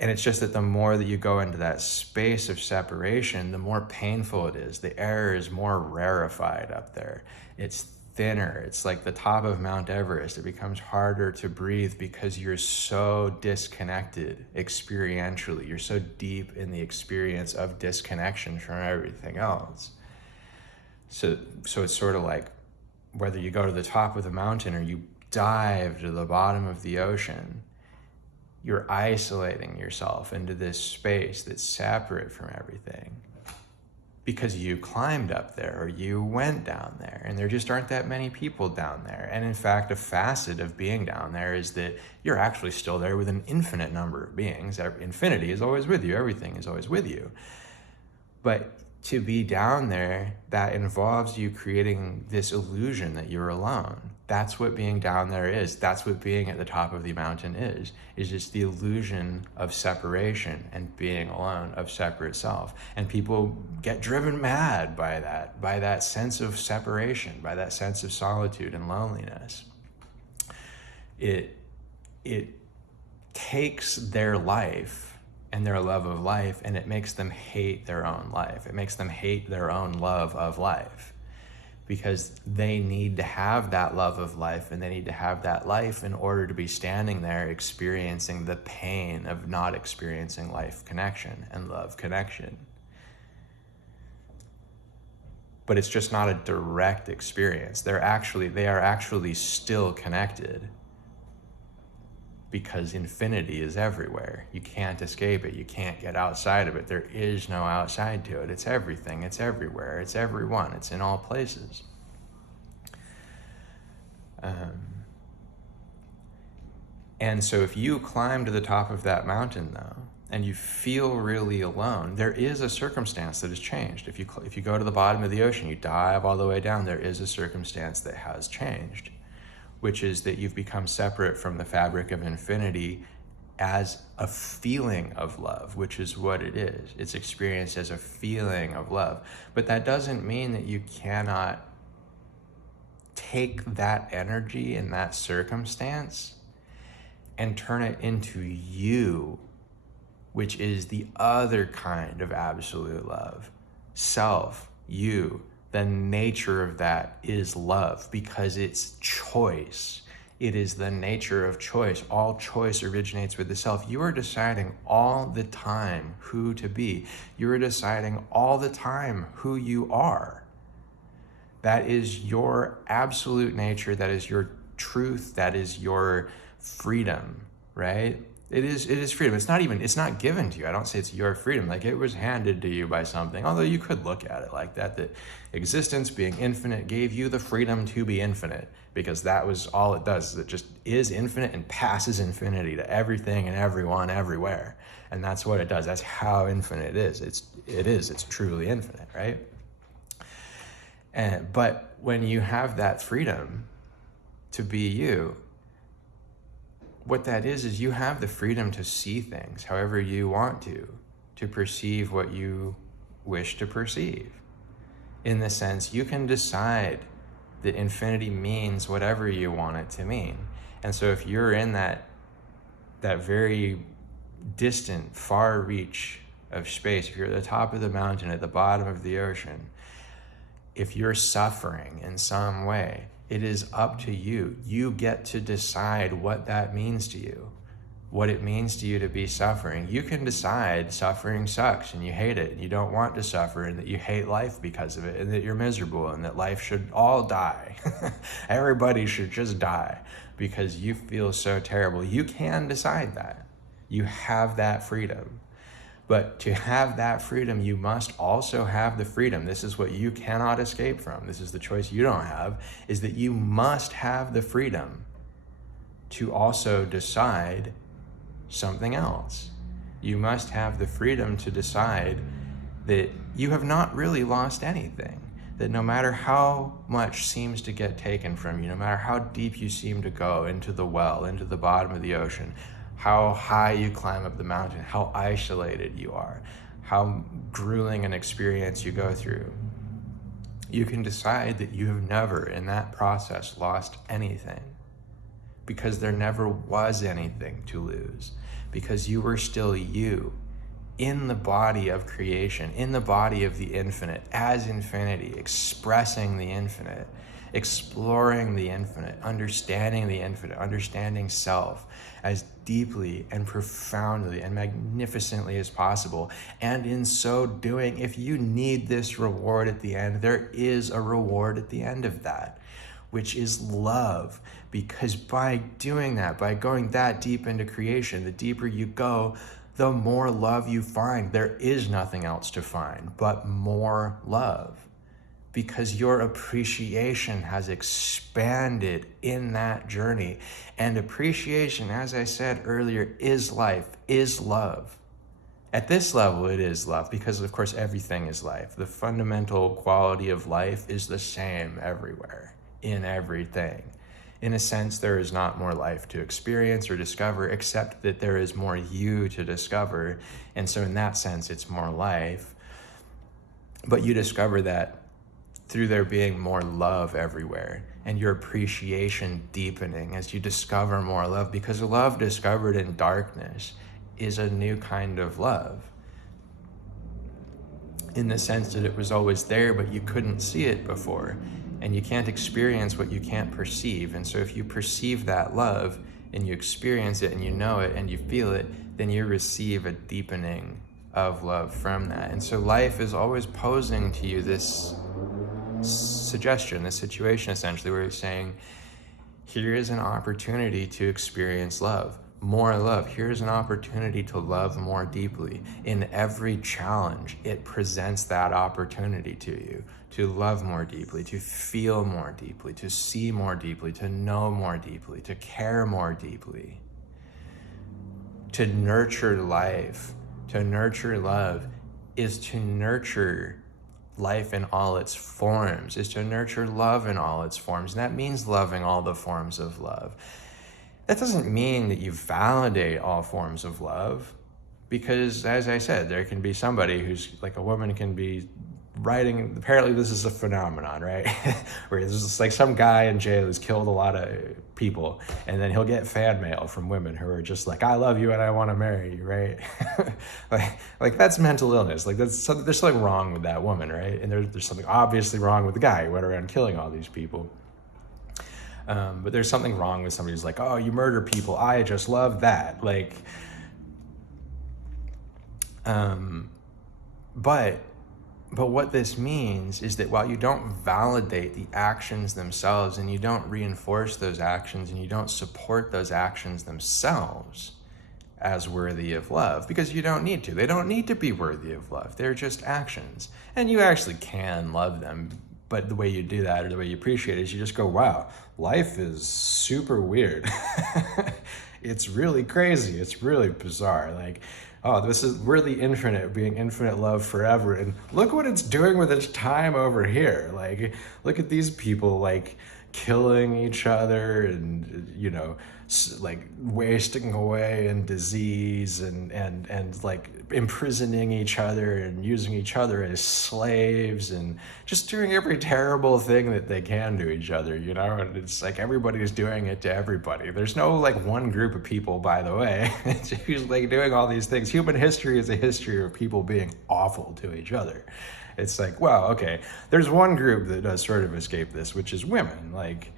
And it's just that the more that you go into that space of separation, the more painful it is. The air is more rarefied up there. It's thinner. It's like the top of Mount Everest. It becomes harder to breathe because you're so disconnected experientially. You're so deep in the experience of disconnection from everything else. So it's sort of like whether you go to the top of the mountain or you dive to the bottom of the ocean, you're isolating yourself into this space that's separate from everything because you climbed up there or you went down there, and there just aren't that many people down there. And in fact, a facet of being down there is that you're actually still there with an infinite number of beings. Infinity is always with you. Everything is always with you. But to be down there, that involves you creating this illusion that you're alone. That's what being down there is. That's what being at the top of the mountain is just the illusion of separation and being alone, of separate self. And people get driven mad by that sense of separation, by that sense of solitude and loneliness. It takes their life and their love of life, and it makes them hate their own life. It makes them hate their own love of life, because they need to have that love of life, and they need to have that life in order to be standing there experiencing the pain of not experiencing life connection and love connection. But it's just not a direct experience. They are actually still connected. because infinity is everywhere. You can't escape it. You can't get outside of it. There is no outside to it. It's everything. It's everywhere. It's everyone. It's in all places. And so if you climb to the top of that mountain, though, and you feel really alone, there is a circumstance that has changed. If you go to the bottom of the ocean, you dive all the way down, there is a circumstance that has changed, which is that you've become separate from the fabric of infinity as a feeling of love, which is what it is. It's experienced as a feeling of love. But that doesn't mean that you cannot take that energy in that circumstance and turn it into you, which is the other kind of absolute love. Self, you, the nature of that is love, because it's choice. It is the nature of choice. All choice originates with the self. You are deciding all the time who to be. You are deciding all the time who you are. That is your absolute nature. That is your truth. That is your freedom, right? It is freedom. It's not given to you. I don't say it's your freedom. Like, it was handed to you by something, although you could look at it like that existence being infinite gave you the freedom to be infinite, because that was all it does. Is it just is infinite and passes infinity to everything and everyone everywhere. And that's what it does. That's how infinite it is. It's truly infinite, right? But when you have that freedom to be you, what that is you have the freedom to see things however you want to perceive what you wish to perceive. In the sense, you can decide that infinity means whatever you want it to mean. And so if you're in that very distant, far reach of space, if you're at the top of the mountain, at the bottom of the ocean, if you're suffering in some way, it is up to you. You get to decide what that means to you, what it means to you to be suffering. You can decide suffering sucks and you hate it and you don't want to suffer, and that you hate life because of it, and that you're miserable, and that life should all die. Everybody should just die because you feel so terrible. You can decide that. You have that freedom. But to have that freedom, you must also have the freedom. This is what you cannot escape from. This is the choice you don't have, is that you must have the freedom to also decide something else. You must have the freedom to decide that you have not really lost anything, that no matter how much seems to get taken from you, no matter how deep you seem to go into the well, into the bottom of the ocean, how high you climb up the mountain, how isolated you are, how grueling an experience you go through, you can decide that you have never in that process lost anything, because there never was anything to lose, because you were still you in the body of creation, in the body of the infinite, as infinity, expressing the infinite, exploring the infinite, understanding self as deeply and profoundly and magnificently as possible. And in so doing, if you need this reward at the end, there is a reward at the end of that, which is love. Because by doing that, by going that deep into creation, the deeper you go, the more love you find. There is nothing else to find but more love, because your appreciation has expanded in that journey. And appreciation, as I said earlier, is life, is love. At this level, it is love, because of course everything is life. The fundamental quality of life is the same everywhere, in everything. In a sense, there is not more life to experience or discover, except that there is more you to discover. And so in that sense, it's more life. But you discover that through there being more love everywhere, and your appreciation deepening as you discover more love, because love discovered in darkness is a new kind of love, in the sense that it was always there, but you couldn't see it before, and you can't experience what you can't perceive. And so if you perceive that love, and you experience it, and you know it, and you feel it, then you receive a deepening of love from that. And so life is always posing to you this suggestion, this situation essentially, where it's saying, here is an opportunity to experience love. more love. Here's an opportunity to love more deeply. In every challenge, it presents that opportunity to you to love more deeply, to feel more deeply, to see more deeply, to know more deeply, to care more deeply, to nurture life, to nurture love is to nurture life in all its forms, is to nurture love in all its forms. And that means loving all the forms of love. That doesn't mean that you validate all forms of love, because as I said, there can be somebody who's like, a woman can be writing, apparently this is a phenomenon, right? Where there's just like some guy in jail who's killed a lot of people, and then he'll get fan mail from women who are just like, I love you and I want to marry you, right? like that's mental illness. Like there's something wrong with that woman, right? And there's something obviously wrong with the guy who went around killing all these people. But there's something wrong with somebody who's like, oh, you murder people, I just love that. Like, but what this means is that while you don't validate the actions themselves, and you don't reinforce those actions, and you don't support those actions themselves as worthy of love, because you don't need to. They don't need to be worthy of love. They're just actions. And you actually can love them, but the way you do that, or the way you appreciate it, is you just go, wow, life is super weird. It's really crazy. It's really bizarre. Like, oh, we're the infinite, being infinite love forever. And look what it's doing with its time over here. Like, look at these people, like, killing each other and, you know, like wasting away in disease and like imprisoning each other and using each other as slaves and just doing every terrible thing that they can to each other, you know? And it's like everybody's doing it to everybody. There's no like one group of people, by the way, who's like doing all these things. Human history is a history of people being awful to each other. It's like, well, okay, there's one group that does sort of escape this, which is women. Like,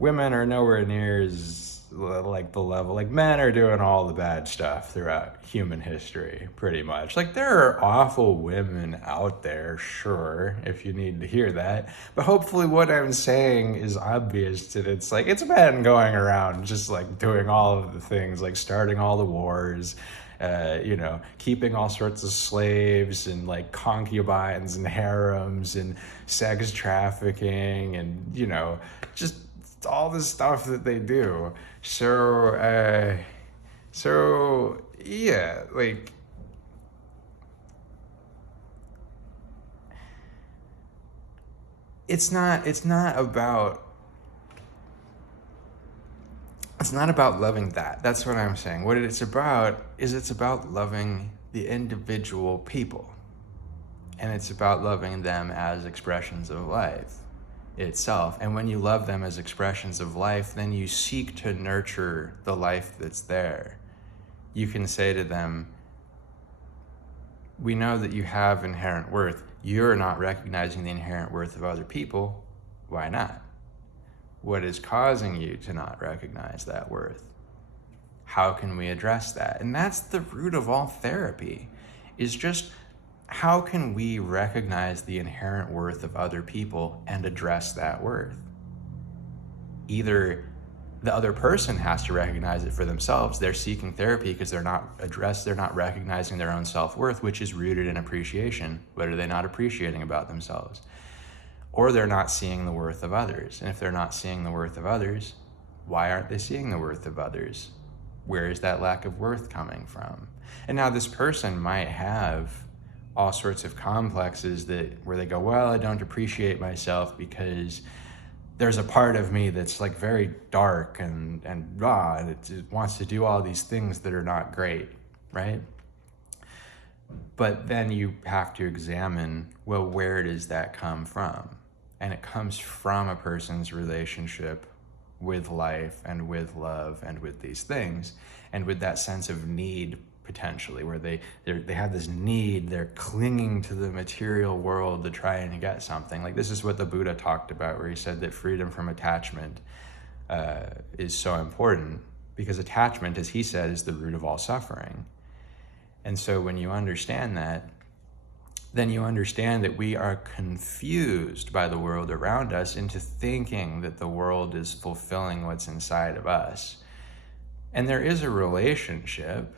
women are nowhere near as like the level, like men are doing all the bad stuff throughout human history, pretty much. Like, there are awful women out there, sure, if you need to hear that, but hopefully what I'm saying is obvious that it's like, it's men going around just like doing all of the things, like starting all the wars, you know, keeping all sorts of slaves and like concubines and harems and sex trafficking and, you know, just all this stuff that they do. So yeah, like, it's not about loving that. That's what I'm saying. What it's about is it's about loving the individual people. And it's about loving them as expressions of life itself. And when you love them as expressions of life, then you seek to nurture the life that's there. You can say to them, we know that you have inherent worth. You're not recognizing the inherent worth of other people. Why not? What is causing you to not recognize that worth? How can we address that? And that's the root of all therapy, is just how can we recognize the inherent worth of other people and address that worth? Either the other person has to recognize it for themselves. They're seeking therapy because they're not recognizing their own self-worth, which is rooted in appreciation. What are they not appreciating about themselves? Or they're not seeing the worth of others. And if they're not seeing the worth of others, why aren't they seeing the worth of others? Where is that lack of worth coming from? And now this person might have all sorts of complexes where they go, well, I don't appreciate myself because there's a part of me that's like very dark and raw, and it wants to do all these things that are not great, right? But then you have to examine, well, where does that come from? And it comes from a person's relationship with life and with love and with these things, and with that sense of need, potentially, where they have this need, they're clinging to the material world to try and get something. Like, this is what the Buddha talked about, where he said that freedom from attachment is so important, because attachment, as he said, is the root of all suffering. And so when you understand that, then you understand that we are confused by the world around us into thinking that the world is fulfilling what's inside of us. And there is a relationship,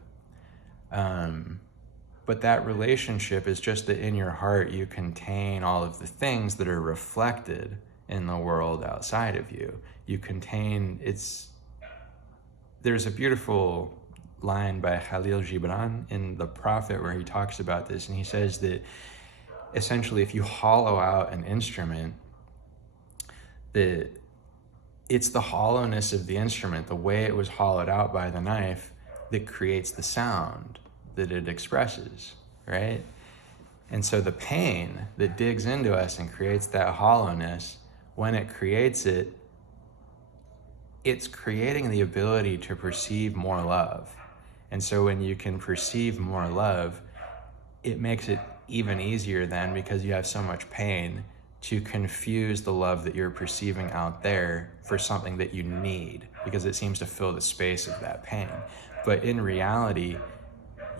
but that relationship is just that in your heart you contain all of the things that are reflected in the world outside of you. You contain, there's a beautiful line by Khalil Gibran in The Prophet where he talks about this, and he says that essentially if you hollow out an instrument, that it's the hollowness of the instrument, the way it was hollowed out by the knife, that creates the sound that it expresses, right? And so the pain that digs into us and creates that hollowness, when it creates it, it's creating the ability to perceive more love. And so when you can perceive more love, it makes it even easier then, because you have so much pain, to confuse the love that you're perceiving out there for something that you need, because it seems to fill the space of that pain. But in reality,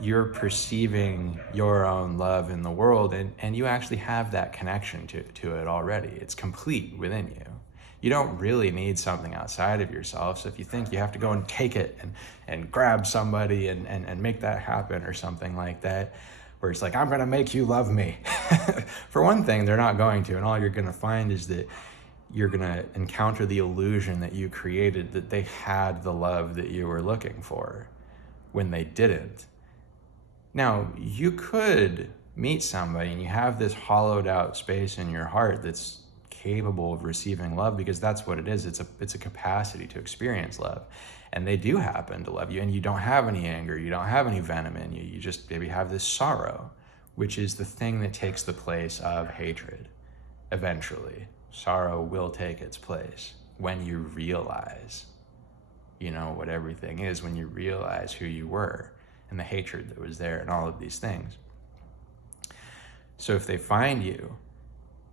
you're perceiving your own love in the world, and you actually have that connection to it already. It's complete within you. You don't really need something outside of yourself. So if you think you have to go and take it and grab somebody and make that happen or something like that, where it's like, I'm gonna make you love me. For one thing, they're not going to, and all you're gonna find is that you're gonna encounter the illusion that you created, that they had the love that you were looking for when they didn't. Now, you could meet somebody and you have this hollowed out space in your heart that's capable of receiving love, because that's what it is. It's a capacity to experience love. And they do happen to love you, and you don't have any anger, you don't have any venom in you, you just maybe have this sorrow, which is the thing that takes the place of hatred. Eventually, sorrow will take its place when you realize, what everything is, when you realize who you were and the hatred that was there and all of these things. So if they find you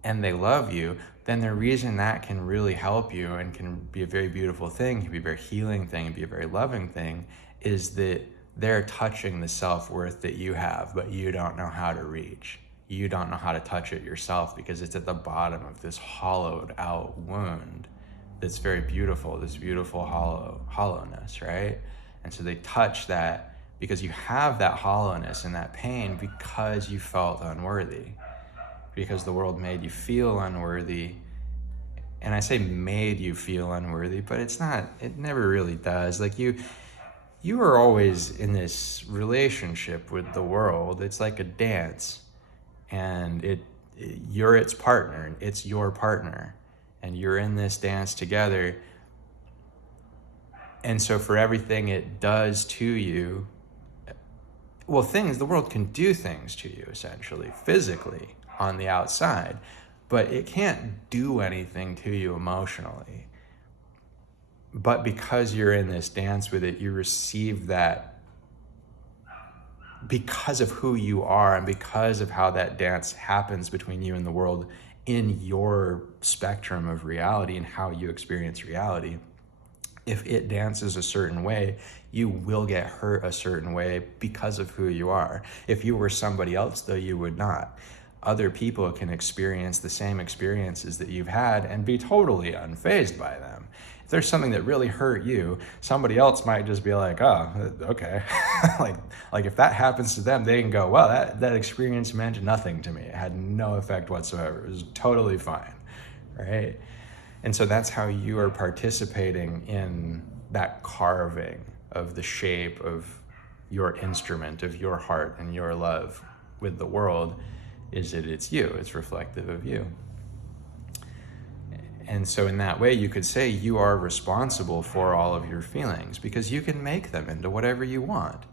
and they love you, then the reason that can really help you and can be a very beautiful thing, can be a very healing thing, and be a very loving thing, is that they're touching the self-worth that you have, but you don't know how to reach. You don't know how to touch it yourself, because it's at the bottom of this hollowed out wound that's very beautiful, this beautiful hollowness, right? And so they touch that because you have that hollowness and that pain because you felt unworthy. Because the world made you feel unworthy. And I say made you feel unworthy, but it never really does. Like you are always in this relationship with the world. It's like a dance, and you're its partner, it's your partner, and you're in this dance together. And so for everything it does to you, the world can do things to you essentially, physically, on the outside, but it can't do anything to you emotionally. But because you're in this dance with it, you receive that because of who you are and because of how that dance happens between you and the world in your spectrum of reality and how you experience reality. If it dances a certain way, you will get hurt a certain way because of who you are. If you were somebody else, though, you would not. Other people can experience the same experiences that you've had and be totally unfazed by them. If there's something that really hurt you, somebody else might just be like, oh, okay. like if that happens to them, they can go, well, that experience meant nothing to me. It had no effect whatsoever. It was totally fine, right? And so that's how you are participating in that carving of the shape of your instrument, of your heart and your love with the world, is that it's you, it's reflective of you. And so in that way, you could say you are responsible for all of your feelings, because you can make them into whatever you want.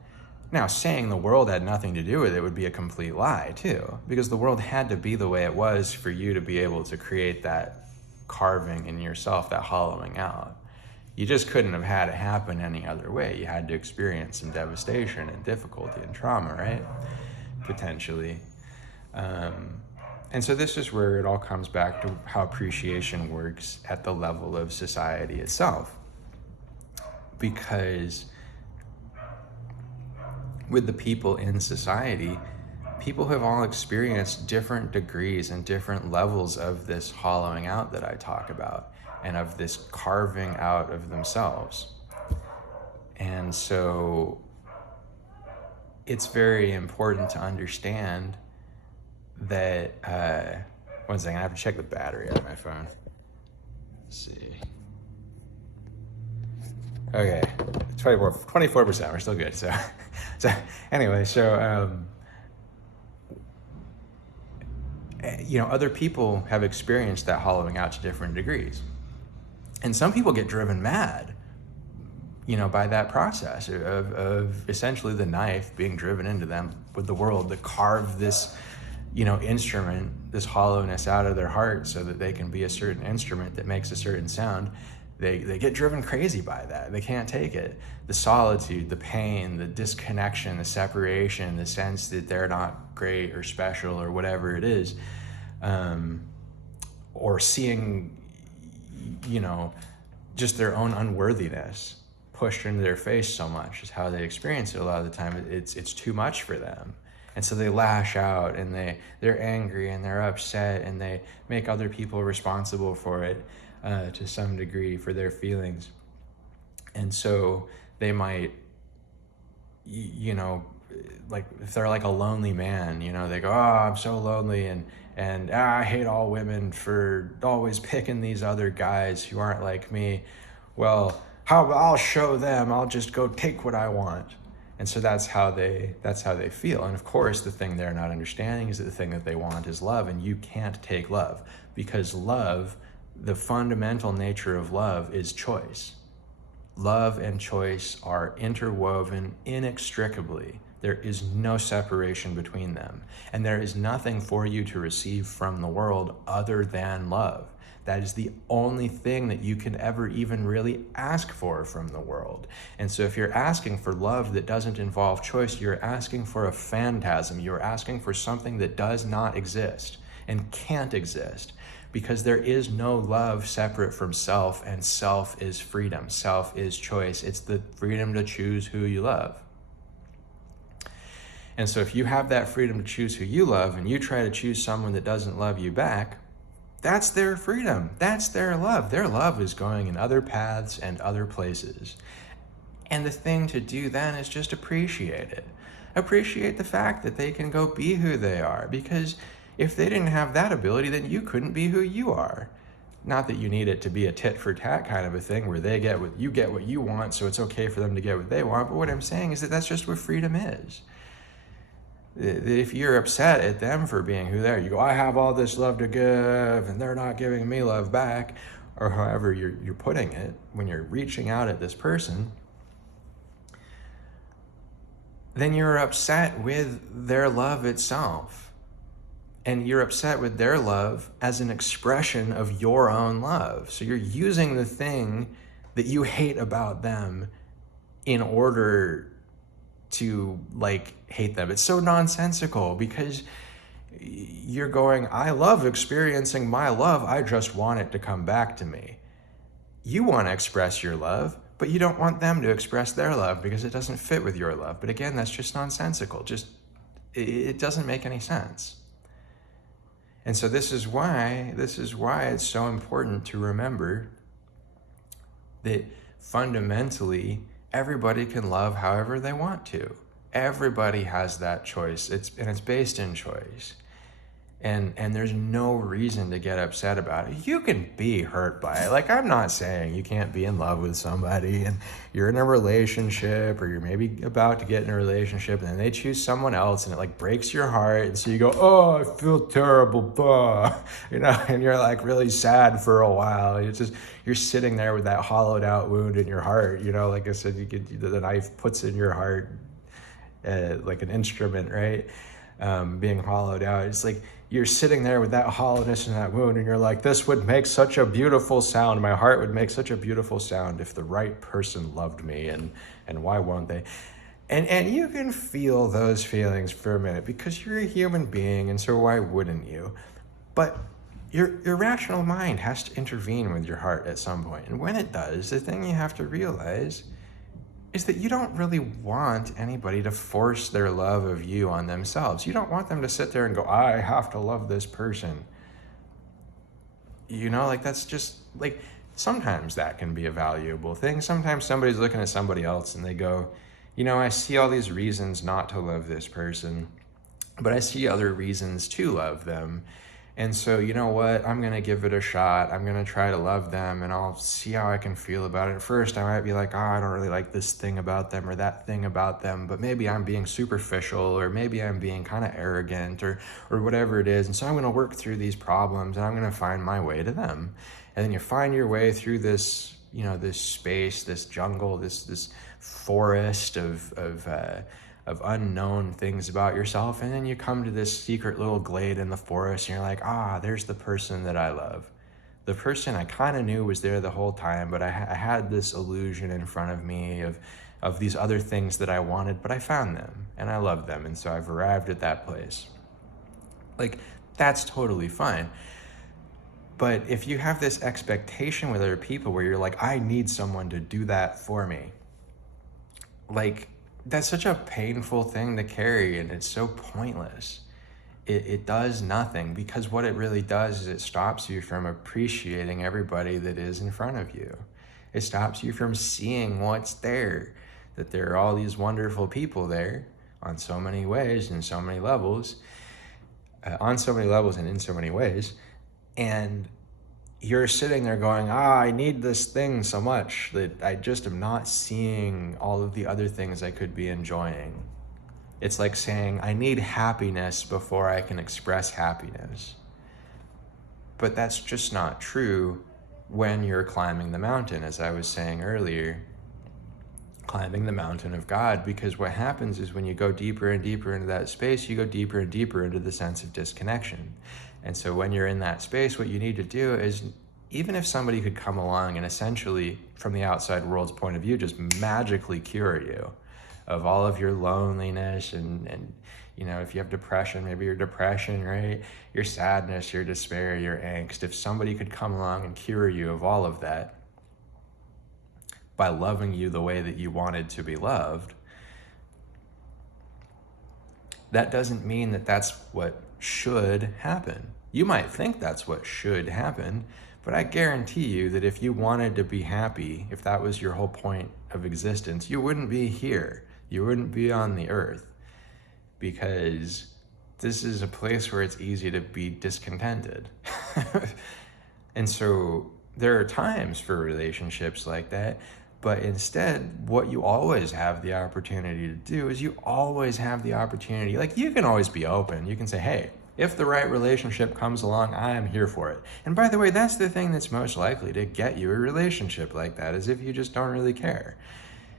Now, saying the world had nothing to do with it would be a complete lie too, because the world had to be the way it was for you to be able to create that carving in yourself, that hollowing out. You just couldn't have had it happen any other way. You had to experience some devastation and difficulty and trauma, right? Potentially. And so this is where it all comes back to how appreciation works at the level of society itself. Because with the people in society, people have all experienced different degrees and different levels of this hollowing out that I talk about, and of this carving out of themselves. And so it's very important to understand that, one second, I have to check the battery on my phone. Let's see. Okay, 24%, we're still good. So anyway, other people have experienced that hollowing out to different degrees. And some people get driven mad, by that process of essentially the knife being driven into them with the world to carve this, instrument, this hollowness out of their heart so that they can be a certain instrument that makes a certain sound. They get driven crazy by that. They can't take it. The solitude, the pain, the disconnection, the separation, the sense that they're not great or special or whatever it is, or seeing, just their own unworthiness pushed into their face so much is how they experience it a lot of the time. It's too much for them. And so they lash out and they're angry and they're upset and they make other people responsible for it to some degree, for their feelings. And so they might, like if they're like a lonely man, they go, oh, I'm so lonely and I hate all women for always picking these other guys who aren't like me. Well, I'll show them, I'll just go take what I want. And so that's how they feel. And of course, the thing they're not understanding is that the thing that they want is love, and you can't take love, because love, the fundamental nature of love is choice. Love and choice are interwoven inextricably. There is no separation between them. And there is nothing for you to receive from the world other than love. That is the only thing that you can ever even really ask for from the world. And so if you're asking for love that doesn't involve choice, you're asking for a phantasm. You're asking for something that does not exist and can't exist, because there is no love separate from self, and self is freedom. Self is choice. It's the freedom to choose who you love. And so if you have that freedom to choose who you love and you try to choose someone that doesn't love you back, that's their freedom. That's their love. Their love is going in other paths and other places. And the thing to do then is just appreciate it. Appreciate the fact that they can go be who they are, because if they didn't have that ability, then you couldn't be who you are. Not that you need it to be a tit for tat kind of a thing where they get what you want, so it's okay for them to get what they want. But what I'm saying is that that's just what freedom is. If you're upset at them for being who they are, you go, I have all this love to give and they're not giving me love back, or however you're putting it, when you're reaching out at this person, then you're upset with their love itself. And you're upset with their love as an expression of your own love. So you're using the thing that you hate about them in order to hate them. It's so nonsensical, because you're going, I love experiencing my love. I just want it to come back to me. You want to express your love, but you don't want them to express their love because it doesn't fit with your love. But again, that's just nonsensical. It doesn't make any sense. And so this is why it's so important to remember that fundamentally everybody can love however they want to. Everybody has that choice. It's based in choice. And there's no reason to get upset about it. You can be hurt by it. I'm not saying you can't be in love with somebody and you're in a relationship, or you're maybe about to get in a relationship and then they choose someone else and it breaks your heart. And so you go, oh, I feel terrible, blah. And you're really sad for a while. You're sitting there with that hollowed out wound in your heart. Like I said, the knife puts in your heart like an instrument, right? Being hollowed out. It's you're sitting there with that hollowness and that wound, and you're like, this would make such a beautiful sound. My heart would make such a beautiful sound if the right person loved me, and why won't they? And you can feel those feelings for a minute because you're a human being, and so why wouldn't you? But your rational mind has to intervene with your heart at some point. And when it does, the thing you have to realize is that you don't really want anybody to force their love of you on themselves. You don't want them to sit there and go, I have to love this person. That's just sometimes that can be a valuable thing. Sometimes somebody's looking at somebody else and they go, you know, I see all these reasons not to love this person, but I see other reasons to love them. And so, you know what? I'm going to give it a shot. I'm going to try to love them and I'll see how I can feel about it. At first, I might be like, oh, I don't really like this thing about them or that thing about them, but maybe I'm being superficial or maybe I'm being kind of arrogant or whatever it is. And so I'm going to work through these problems and I'm going to find my way to them. And then you find your way through this, you know, this space, this jungle, this forest of unknown things about yourself, and then you come to this secret little glade in the forest and you're like, there's the person that I love. The person I kind of knew was there the whole time, but I had this illusion in front of me of these other things that I wanted, but I found them and I love them, and so I've arrived at that place. Like, that's totally fine. But if you have this expectation with other people where you're like, I need someone to do that for me, like, that's such a painful thing to carry, and it's so pointless. It does nothing, because what it really does is it stops you from appreciating everybody that is in front of you. It stops you from seeing what's there, that there are all these wonderful people there on so many ways and so many levels, on so many levels and in so many ways. And you're sitting there going, I need this thing so much that I just am not seeing all of the other things I could be enjoying. It's like saying, I need happiness before I can express happiness. But that's just not true when you're climbing the mountain, as I was saying earlier, climbing the mountain of God, because what happens is when you go deeper and deeper into that space, you go deeper and deeper into the sense of disconnection. And so when you're in that space, what you need to do is, even if somebody could come along and essentially, from the outside world's point of view, just magically cure you of all of your loneliness and you know, if you have depression, maybe your depression, right? Your sadness, your despair, your angst. If somebody could come along and cure you of all of that by loving you the way that you wanted to be loved, that doesn't mean that that's what should happen. You might think that's what should happen, but I guarantee you that if you wanted to be happy, if that was your whole point of existence, you wouldn't be here. You wouldn't be on the earth, because this is a place where it's easy to be discontented. And so there are times for relationships like that, but instead, what you always have the opportunity to do is you always have the opportunity, like, you can always be open. You can say, hey, if the right relationship comes along, I am here for it. And by the way, that's the thing that's most likely to get you a relationship like that, is if you just don't really care.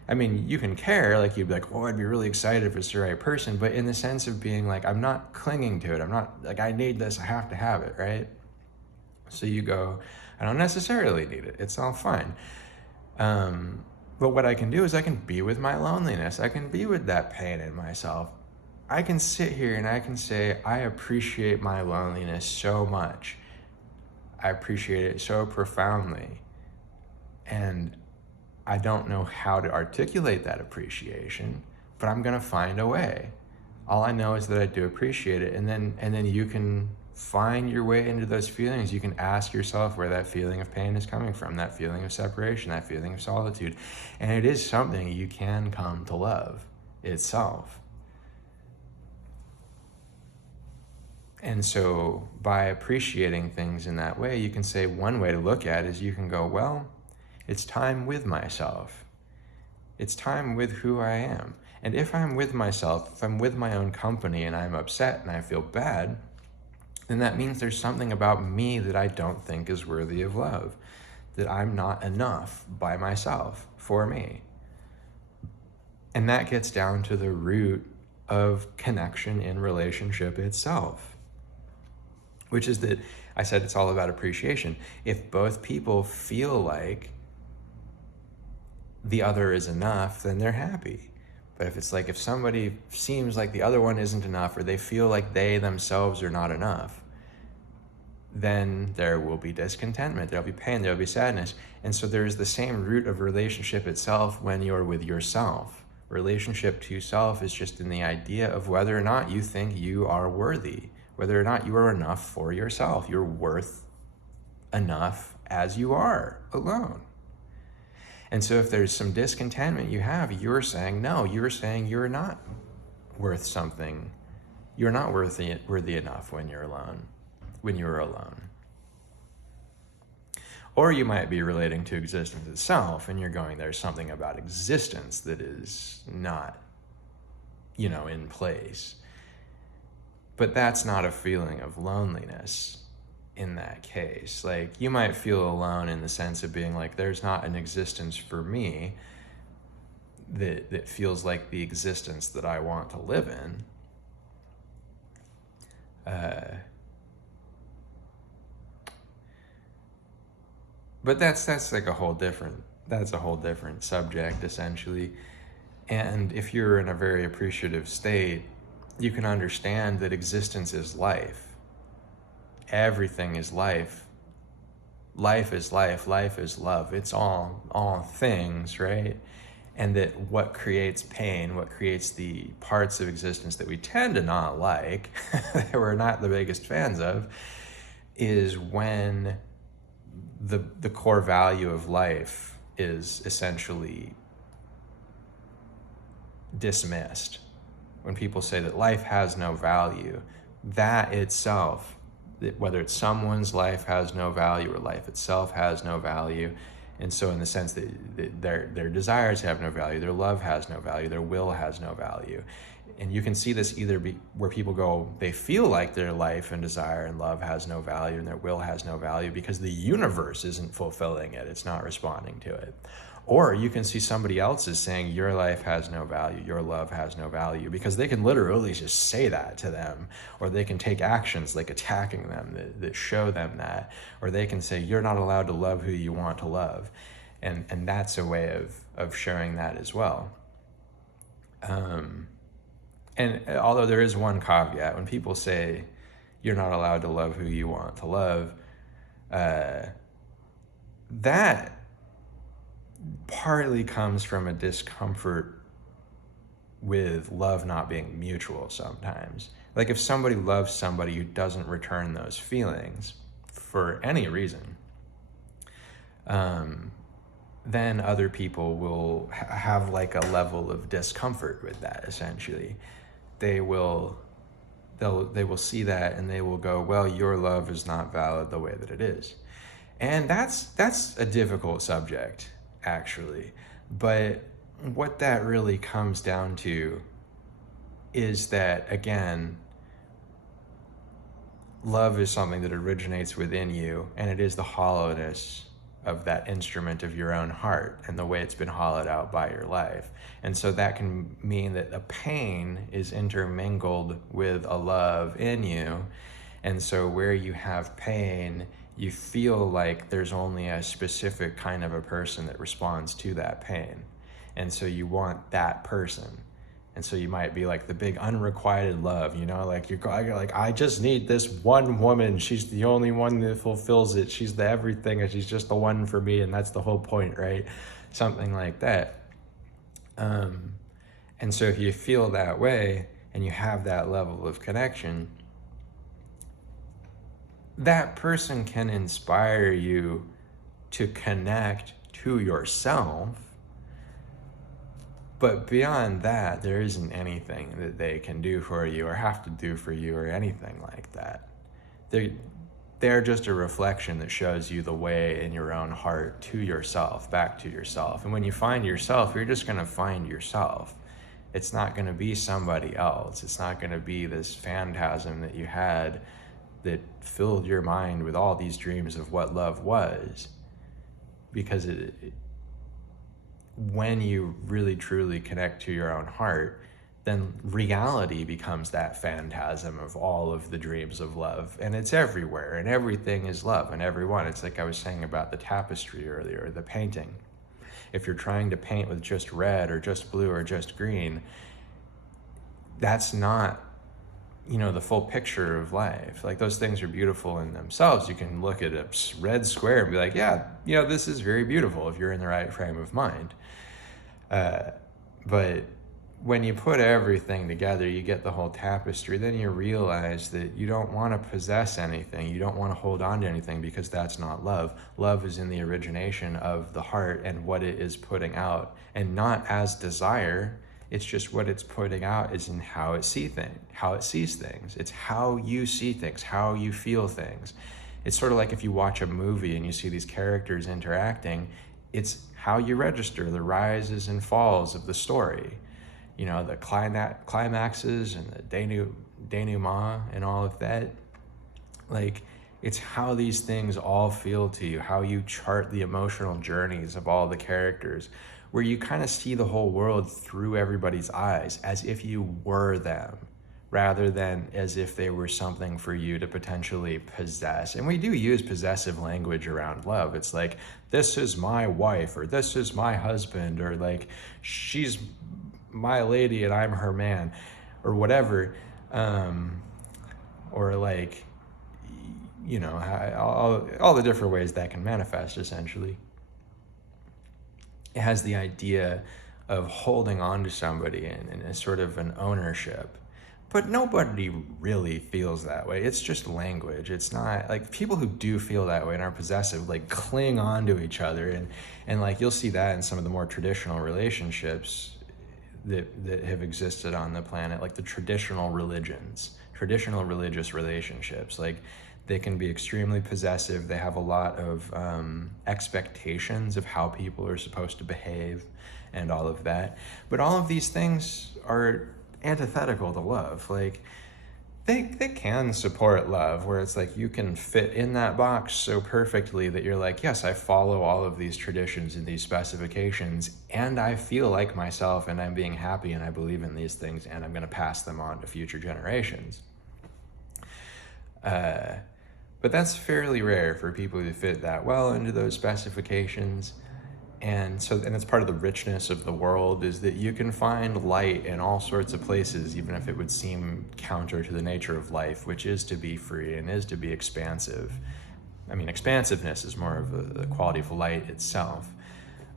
I mean, you can care, like, you'd be like, oh, I'd be really excited if it's the right person, but in the sense of being like, I'm not clinging to it. I'm not like, I need this, I have to have it, right? So you go, I don't necessarily need it. It's all fine. But what I can do is I can be with my loneliness. I can be with that pain in myself. I can sit here and I can say, I appreciate my loneliness so much. I appreciate it so profoundly. And I don't know how to articulate that appreciation, but I'm going to find a way. All I know is that I do appreciate it. And then you can find your way into those feelings. You can ask yourself where that feeling of pain is coming from, that feeling of separation, that feeling of solitude. And it is something you can come to love itself. And so by appreciating things in that way, you can say, one way to look at it is you can go, well, it's time with myself. It's time with who I am. And if I'm with myself, if I'm with my own company and I'm upset and I feel bad, then that means there's something about me that I don't think is worthy of love, that I'm not enough by myself for me. And that gets down to the root of connection in relationship itself, which is that I said it's all about appreciation. If both people feel like the other is enough, then they're happy. But if it's like, if somebody seems like the other one isn't enough, or they feel like they themselves are not enough, then there will be discontentment, there'll be pain, there'll be sadness. And so there's the same root of relationship itself when you're with yourself. Relationship to self is just in the idea of whether or not you think you are worthy, whether or not you are enough for yourself. You're worth enough as you are alone. And so if there's some discontentment you have, you're saying no, you're saying you're not worth something. You're not worthy enough when you're alone, when you're alone. Or you might be relating to existence itself, and you're going, there's something about existence that is not, in place. But that's not a feeling of loneliness in that case. Like, you might feel alone in the sense of being like, there's not an existence for me that feels like the existence that I want to live in. But that's like a whole different subject, essentially. And if you're in a very appreciative state, you can understand that existence is life. Everything is life. Life is life. Life is love. It's all things, right? And that what creates pain, what creates the parts of existence that we tend to not like, that we're not the biggest fans of, is when the core value of life is essentially dismissed. When people say that life has no value, that itself, whether it's someone's life has no value or life itself has no value, and so in the sense that their desires have no value, their love has no value, their will has no value. And you can see this either where people go, they feel like their life and desire and love has no value and their will has no value because the universe isn't fulfilling it, it's not responding to it. Or you can see somebody else is saying your life has no value, your love has no value, because they can literally just say that to them, or they can take actions like attacking them that show them that, or they can say you're not allowed to love who you want to love. And that's a way of showing that as well. And although there is one caveat, when people say you're not allowed to love who you want to love, that partly comes from a discomfort with love not being mutual sometimes. Like if somebody loves somebody who doesn't return those feelings for any reason, then other people will have like a level of discomfort with that, essentially. They will see that and they will go, well, your love is not valid the way that it is. And that's a difficult subject, actually. But what that really comes down to is that, again, love is something that originates within you, and it is the hollowness of that instrument of your own heart and the way it's been hollowed out by your life. And so that can mean that a pain is intermingled with a love in you. And so where you have pain, you feel like there's only a specific kind of a person that responds to that pain. And so you want that person. And so you might be like the big unrequited love, like you're like, I just need this one woman. She's the only one that fulfills it. She's the everything, and she's just the one for me. And that's the whole point, right? Something like that. And so if you feel that way and you have that level of connection, that person can inspire you to connect to yourself. But beyond that, there isn't anything that they can do for you or have to do for you or anything like that. They're just a reflection that shows you the way in your own heart to yourself, back to yourself. And when you find yourself, you're just going to find yourself. It's not going to be somebody else. It's not going to be this phantasm that you had that filled your mind with all these dreams of what love was. Because when you really truly connect to your own heart, then reality becomes that phantasm of all of the dreams of love. And it's everywhere, and everything is love, and everyone. It's like I was saying about the tapestry earlier, the painting. If you're trying to paint with just red or just blue or just green, that's not, the full picture of life. Like, those things are beautiful in themselves. You can look at a red square and be like, yeah, this is very beautiful if you're in the right frame of mind. But when you put everything together, you get the whole tapestry. Then you realize that you don't want to possess anything. You don't want to hold on to anything, because that's not love. Love is in the origination of the heart and what it is putting out, and not as desire. It's just what it's putting out is in how it sees things. It's how you see things, how you feel things. It's sort of like if you watch a movie and you see these characters interacting, it's how you register the rises and falls of the story. You know, the climaxes and the denouement and all of that. Like, it's how these things all feel to you, how you chart the emotional journeys of all the characters, where you kind of see the whole world through everybody's eyes as if you were them, rather than as if they were something for you to potentially possess. And we do use possessive language around love. It's like, this is my wife, or this is my husband, or like, she's my lady and I'm her man, or whatever. Or like, you know, all the different ways that can manifest, essentially. It has the idea of holding on to somebody and a sort of an ownership. But nobody really feels that way. It's just language. It's not like people who do feel that way and are possessive, like, cling on to each other. And like, you'll see that in some of the more traditional relationships that have existed on the planet, like the traditional religions, traditional religious relationships. Like, they can be extremely possessive. They have a lot of expectations of how people are supposed to behave and all of that. But all of these things are antithetical to love. Like, they can support love, where it's like you can fit in that box so perfectly that you're like, yes, I follow all of these traditions and these specifications, and I feel like myself, and I'm being happy, and I believe in these things, and I'm going to pass them on to future generations. But that's fairly rare for people who fit that well into those specifications. And it's part of the richness of the world, is that you can find light in all sorts of places, even if it would seem counter to the nature of life, which is to be free and is to be expansive. I mean, expansiveness is more of the quality of light itself.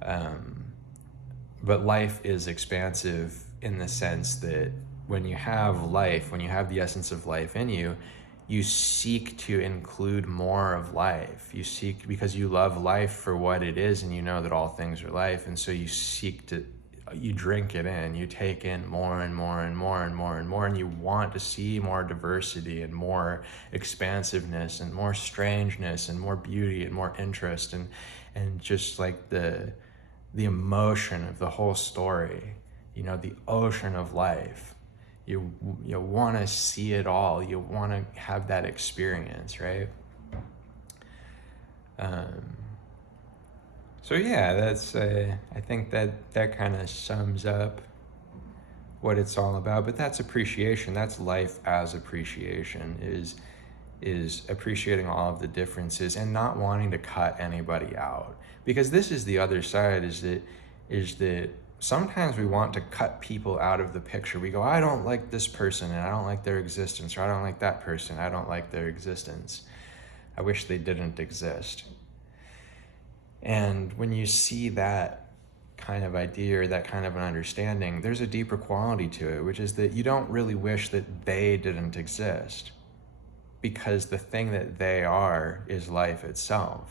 But life is expansive in the sense that when you have life, when you have the essence of life in you, you seek to include more of life. You seek, because you love life for what it is, and you know that all things are life, and so you seek to, you drink it in, you take in more and more and more and more and more, and you want to see more diversity and more expansiveness and more strangeness and more beauty and more interest and just like the emotion of the whole story, you know, the ocean of life. You want to see it all. You want to have that experience, right? So yeah, that's I think that kind of sums up what it's all about. But that's appreciation. That's life as appreciation, is appreciating all of the differences and not wanting to cut anybody out. Because this is the other side, is that sometimes we want to cut people out of the picture. We go, I don't like this person, and I don't like their existence, or I don't like that person, I don't like their existence. I wish they didn't exist. And when you see that kind of idea or that kind of an understanding, there's a deeper quality to it, which is that you don't really wish that they didn't exist, because the thing that they are is life itself.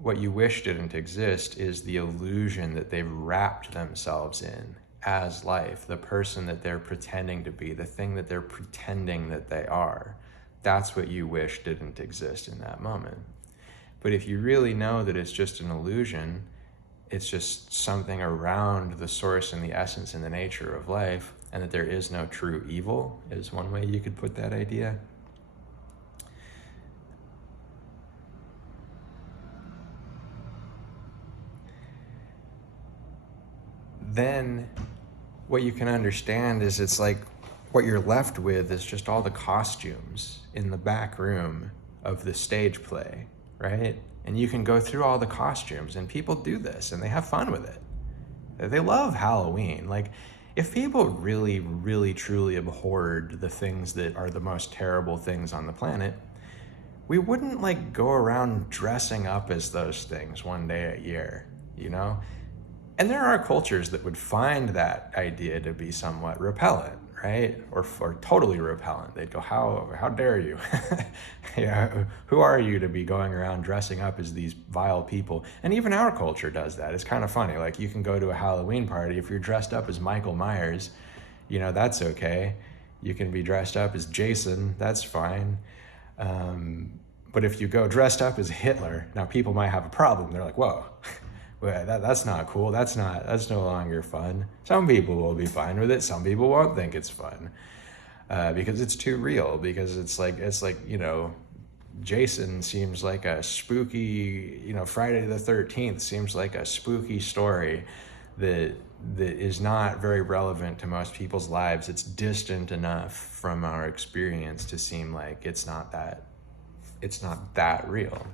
What you wish didn't exist is the illusion that they've wrapped themselves in as life, the person that they're pretending to be, the thing that they're pretending that they are. That's what you wish didn't exist in that moment. But if you really know that it's just an illusion, it's just something around the source and the essence and the nature of life, and that there is no true evil, is one way you could put that idea. Then what you can understand is it's like what you're left with is just all the costumes in the back room of the stage play, right? And you can go through all the costumes, and people do this and they have fun with it. They love Halloween. Like, if people really, really, truly abhorred the things that are the most terrible things on the planet, we wouldn't like go around dressing up as those things one day a year, you know? And there are cultures that would find that idea to be somewhat repellent, right? Or totally repellent. They'd go, how dare you? Yeah, who are you to be going around dressing up as these vile people? And even our culture does that. It's kind of funny. Like, you can go to a Halloween party, if you're dressed up as Michael Myers, that's okay. You can be dressed up as Jason, that's fine. But if you go dressed up as Hitler, now people might have a problem. They're like, whoa, well, that's not cool. That's no longer fun. Some people will be fine with it. Some people won't think it's fun because it's too real. Because it's like Jason seems like a spooky. Friday the 13th seems like a spooky story that is not very relevant to most people's lives. It's distant enough from our experience to seem like it's not that real.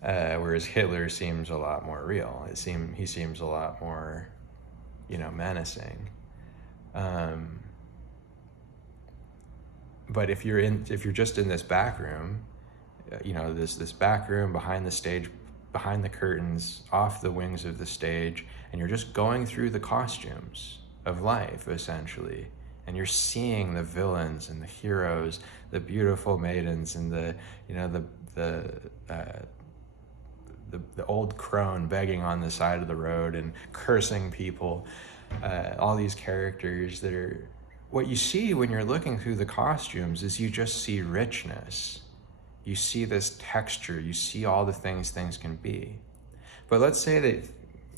Whereas Hitler seems a lot more real. He seems a lot more, menacing. But if you're just in this back room, this back room behind the stage, behind the curtains, off the wings of the stage, and you're just going through the costumes of life, essentially, and you're seeing the villains and the heroes, the beautiful maidens, and the old crone begging on the side of the road and cursing people, all these characters that are, what you see when you're looking through the costumes is you just see richness. You see this texture, you see all the things can be. But let's say that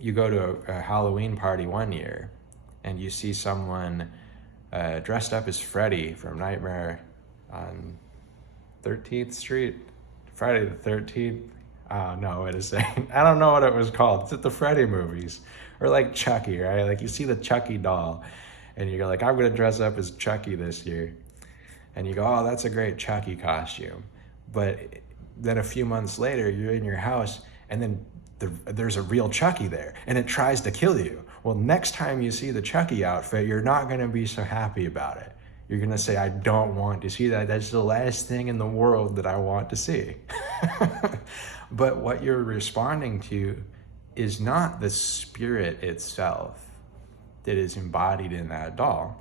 you go to a Halloween party one year and you see someone dressed up as Freddy from Nightmare on 13th Street, Friday the 13th. No, wait a second. I don't know what it was called. It's at the Freddy movies. Or like Chucky, right? Like, you see the Chucky doll and you're like, I'm going to dress up as Chucky this year. And you go, oh, that's a great Chucky costume. But then a few months later, you're in your house and then there's a real Chucky there and it tries to kill you. Well, next time you see the Chucky outfit, you're not going to be so happy about it. You're going to say, I don't want to see that. That's the last thing in the world that I want to see. But what you're responding to is not the spirit itself that is embodied in that doll.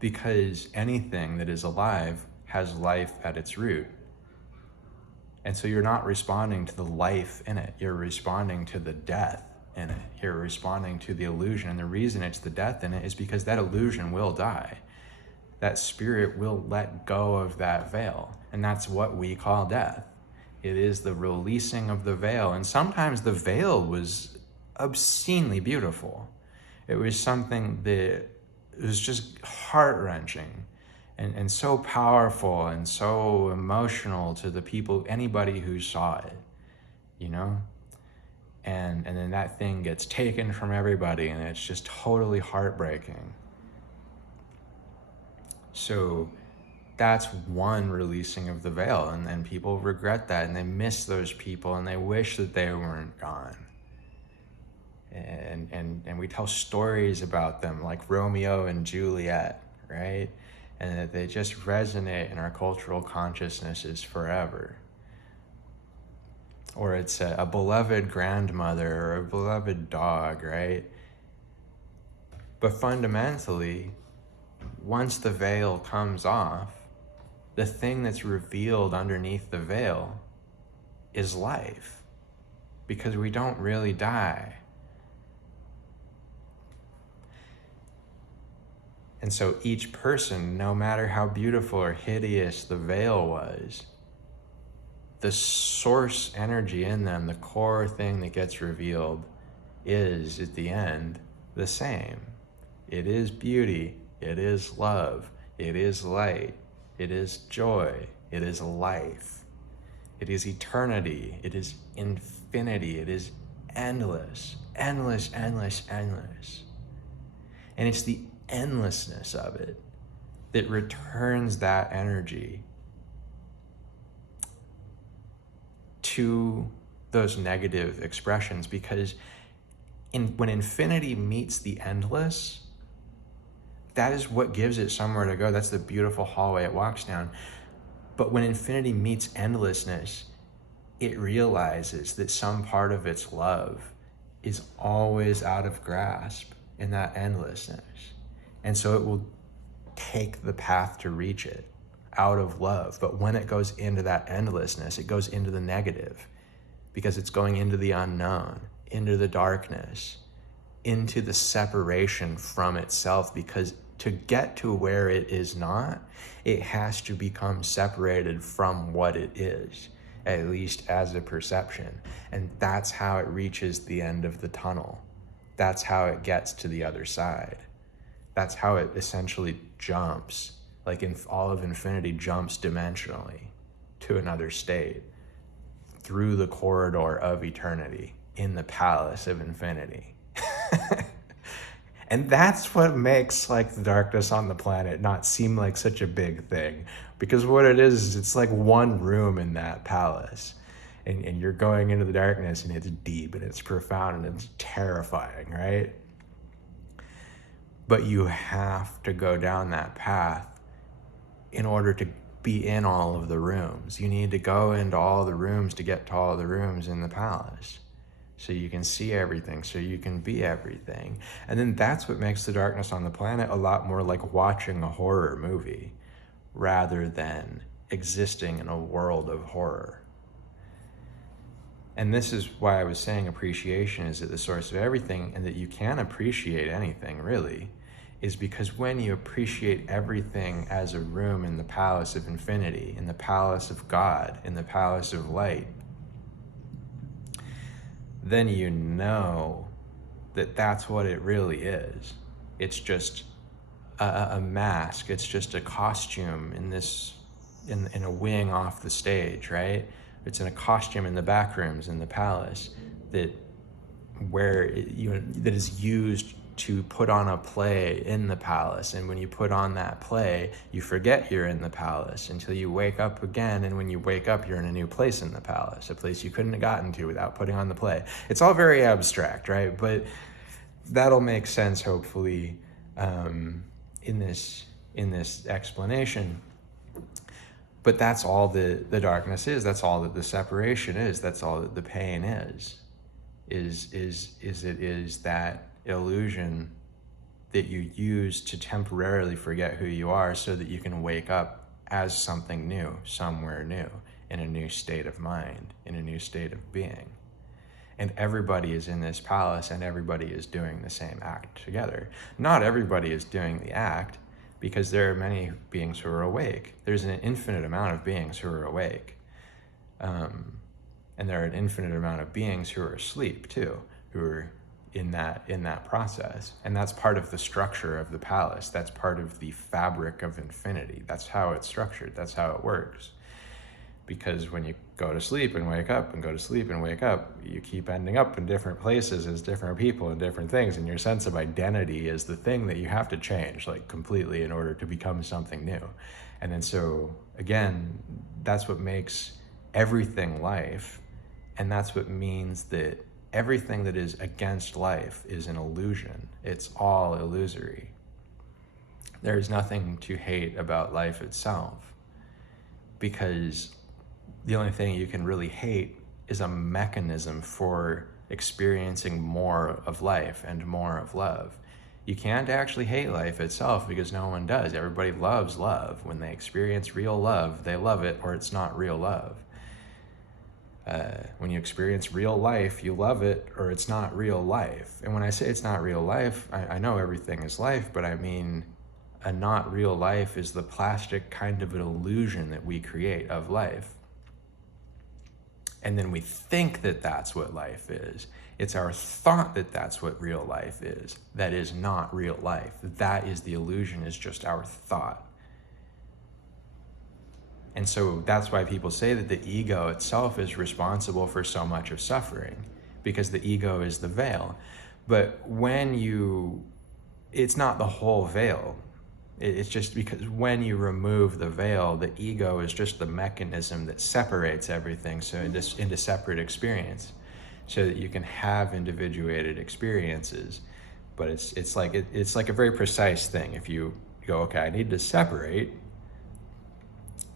Because anything that is alive has life at its root. And so you're not responding to the life in it. You're responding to the death in it. You're responding to the illusion. And the reason it's the death in it is because that illusion will die. That spirit will let go of that veil. And that's what we call death. It is the releasing of the veil. And sometimes the veil was obscenely beautiful. It was something that was just heart-wrenching and so powerful and so emotional to the people, anybody who saw it, And then that thing gets taken from everybody and it's just totally heartbreaking. So that's one releasing of the veil, and people regret that and they miss those people and they wish that they weren't gone. And we tell stories about them like Romeo and Juliet, right? And that they just resonate in our cultural consciousnesses forever. Or it's a beloved grandmother or a beloved dog, right? But fundamentally, once the veil comes off, the thing that's revealed underneath the veil is life. Because we don't really die. And so each person, no matter how beautiful or hideous the veil was, the source energy in them, the core thing that gets revealed, is, at the end, the same. It is beauty, it is love, it is light, it is joy, it is life, it is eternity, it is infinity, it is endless, endless, endless, endless. And it's the endlessness of it that returns that energy to those negative expressions, because when infinity meets the endless, that is what gives it somewhere to go. That's the beautiful hallway it walks down. But when infinity meets endlessness, it realizes that some part of its love is always out of grasp in that endlessness. And so it will take the path to reach it out of love. But when it goes into that endlessness, it goes into the negative, because it's going into the unknown, into the darkness, into the separation from itself. Because to get to where it is not, it has to become separated from what it is, at least as a perception. And that's how it reaches the end of the tunnel. That's how it gets to the other side. That's how it essentially jumps, like in all of infinity jumps dimensionally to another state through the corridor of eternity in the palace of infinity. And that's what makes like the darkness on the planet not seem like such a big thing, because what it is it's like one room in that palace, and you're going into the darkness, and it's deep and it's profound and it's terrifying, right? But you have to go down that path in order to be in all of the rooms. You need to go into all the rooms to get to all the rooms in the palace, so you can see everything, so you can be everything. And then that's what makes the darkness on the planet a lot more like watching a horror movie rather than existing in a world of horror. And this is why I was saying appreciation is at the source of everything, and that you can appreciate anything, really, is because when you appreciate everything as a room in the palace of infinity, in the palace of God, in the palace of light, then you know that that's what it really is. It's just a mask. It's just a costume in a wing off the stage, right? It's in a costume in the back rooms in the palace that is used to put on a play in the palace. And when you put on that play, you forget you're in the palace until you wake up again. And when you wake up, you're in a new place in the palace, a place you couldn't have gotten to without putting on the play. It's all very abstract, right? But that'll make sense, hopefully, in this explanation. But that's all the darkness is. That's all that the separation is. That's all that the pain is that illusion that you use to temporarily forget who you are, so that you can wake up as something new, somewhere new, in a new state of mind, in a new state of being. And everybody is in this palace, and everybody is doing the same act together. Not everybody is doing the act, because there are many beings who are awake. There's an infinite amount of beings who are awake. And there are an infinite amount of beings who are asleep too, who are in that process. And that's part of the structure of the palace. That's part of the fabric of infinity. That's how it's structured. That's how it works. Because when you go to sleep and wake up and go to sleep and wake up, you keep ending up in different places as different people and different things. And your sense of identity is the thing that you have to change, like, completely, in order to become something new. And then so, again, that's what makes everything life. And that's what means that everything that is against life is an illusion. It's all illusory. There is nothing to hate about life itself, because the only thing you can really hate is a mechanism for experiencing more of life and more of love. You can't actually hate life itself, because no one does. Everybody loves love. When they experience real love, they love it, or it's not real love. When you experience real life, you love it, or it's not real life. And when I say it's not real life, I know everything is life, but I mean a not real life is the plastic kind of an illusion that we create of life. And then we think that that's what life is. It's our thought that that's what real life is. That is not real life. That is the illusion, is just our thought. And so that's why people say that the ego itself is responsible for so much of suffering, because the ego is the veil. But it's not the whole veil. It's just because when you remove the veil, the ego is just the mechanism that separates everything into separate experience, so that you can have individuated experiences. But it's like a very precise thing. If you go, okay, I need to separate,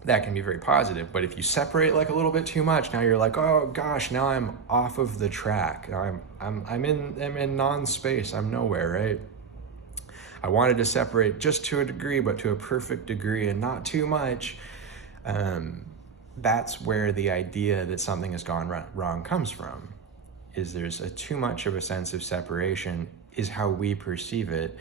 that can be very positive. But if you separate like a little bit too much, now you're like, oh gosh, now I'm off of the track. Now I'm in non-space. I'm nowhere, right? I wanted to separate just to a degree, but to a perfect degree and not too much. That's where the idea that something has gone wrong comes from. Is there's too much of a sense of separation is how we perceive it.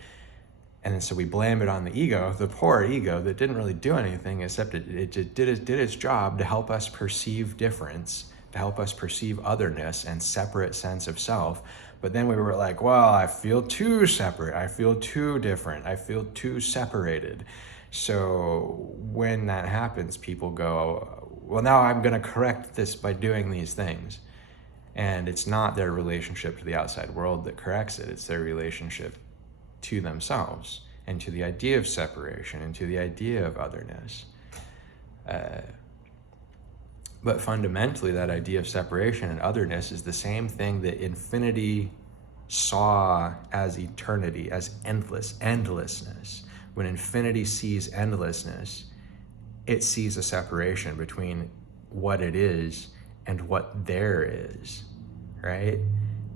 And so we blame it on the ego, the poor ego that didn't really do anything except it did its job to help us perceive difference, to help us perceive otherness and separate sense of self. But then we were like, well, I feel too separate. I feel too different. I feel too separated. So when that happens, people go, well, now I'm going to correct this by doing these things. And it's not their relationship to the outside world that corrects it. It's their relationship to themselves and to the idea of separation and to the idea of otherness. But fundamentally, that idea of separation and otherness is the same thing that infinity saw as eternity, as endlessness. When infinity sees endlessness, it sees a separation between what it is and what there is, right?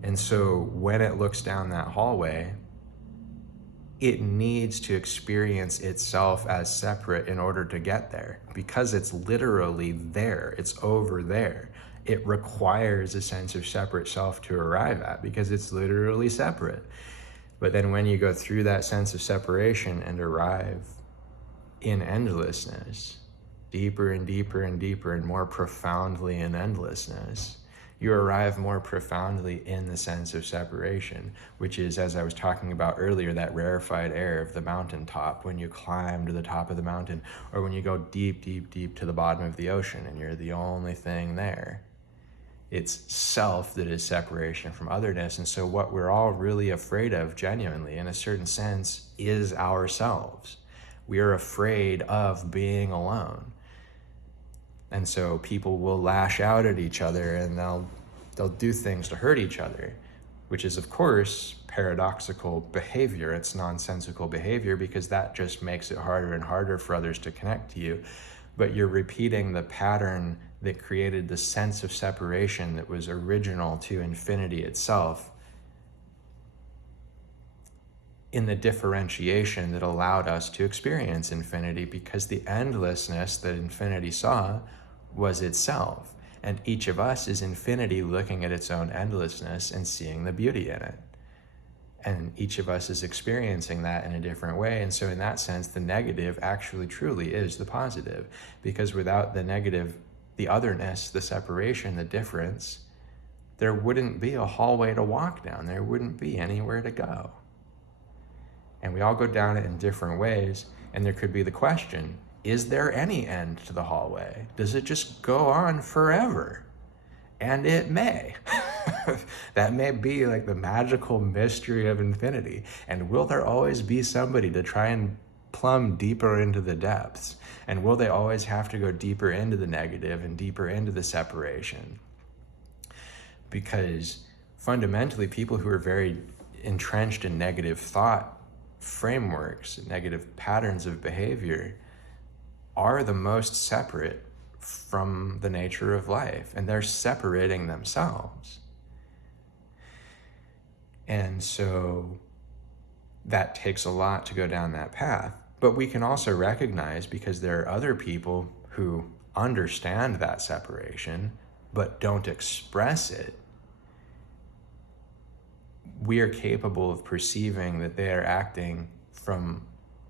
And so when it looks down that hallway, it needs to experience itself as separate in order to get there, because it's literally there, it's over there. It requires a sense of separate self to arrive at, because it's literally separate. But then when you go through that sense of separation and arrive in endlessness, deeper and deeper and deeper and more profoundly in endlessness, you arrive more profoundly in the sense of separation, which is, as I was talking about earlier, that rarefied air of the mountaintop when you climb to the top of the mountain, or when you go deep, deep, deep to the bottom of the ocean and you're the only thing there. It's self that is separation from otherness. And so what we're all really afraid of, genuinely, in a certain sense, is ourselves. We are afraid of being alone. And so people will lash out at each other and they'll do things to hurt each other, which is, of course, paradoxical behavior. It's nonsensical behavior, because that just makes it harder and harder for others to connect to you. But you're repeating the pattern that created the sense of separation that was original to infinity itself, in the differentiation that allowed us to experience infinity, because the endlessness that infinity saw was itself. And each of us is infinity looking at its own endlessness and seeing the beauty in it. And each of us is experiencing that in a different way. And so in that sense, the negative actually truly is the positive, because without the negative, the otherness, the separation, the difference, there wouldn't be a hallway to walk down. There wouldn't be anywhere to go. And we all go down it in different ways. And there could be the question, is there any end to the hallway? Does it just go on forever? And it may. That may be like the magical mystery of infinity. And will there always be somebody to try and plumb deeper into the depths? And will they always have to go deeper into the negative and deeper into the separation? Because fundamentally, people who are very entrenched in negative thought frameworks, negative patterns of behavior, are the most separate from the nature of life, and they're separating themselves. And so that takes a lot to go down that path. But we can also recognize, because there are other people who understand that separation but don't express it, we are capable of perceiving that they are acting from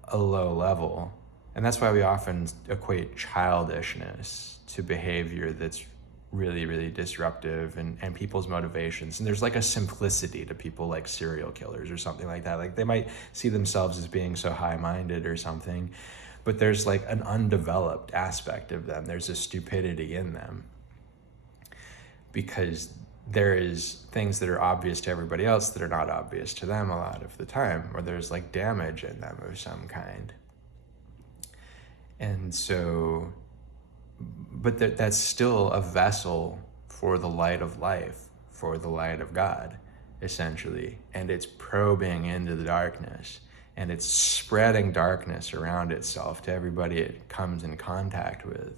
a low level. And that's why we often equate childishness to behavior that's really, really disruptive and people's motivations. And there's like a simplicity to people like serial killers or something like that. Like they might see themselves as being so high-minded or something, but there's like an undeveloped aspect of them. There's a stupidity in them, because there is things that are obvious to everybody else that are not obvious to them a lot of the time, or there's like damage in them of some kind. And so, but that's still a vessel for the light of life, for the light of God, essentially. And it's probing into the darkness. and it's spreading darkness around itself to everybody it comes in contact with.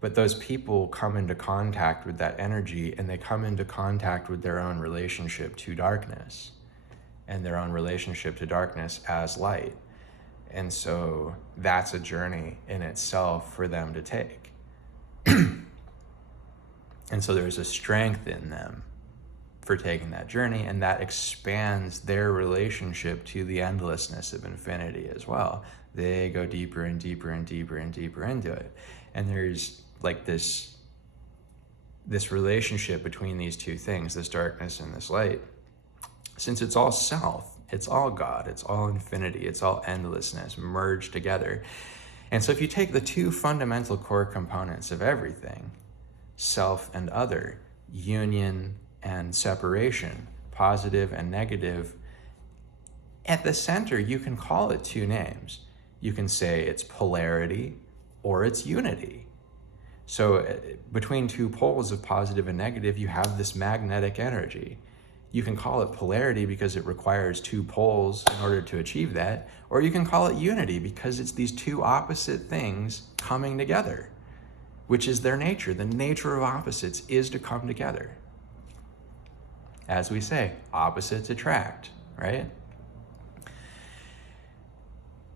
But those people come into contact with that energy, and they come into contact with their own relationship to darkness, and their own relationship to darkness as light. And so that's a journey in itself for them to take. And so there's a strength in them for taking that journey, and that expands their relationship to the endlessness of infinity as well. They go deeper and deeper and deeper and deeper into it. And there's like this relationship between these two things, this darkness and this light. Since it's all self, it's all God, it's all infinity, it's all endlessness merged together. And so if you take the two fundamental core components of everything, self and other, union and separation, positive and negative, at the center you can call it two names. You can say it's polarity or it's unity. So between two poles of positive and negative, you have this magnetic energy. You can call it polarity because it requires two poles in order to achieve that, or you can call it unity because it's these two opposite things coming together, which is their nature. The nature of opposites is to come together. As we say, opposites attract, right?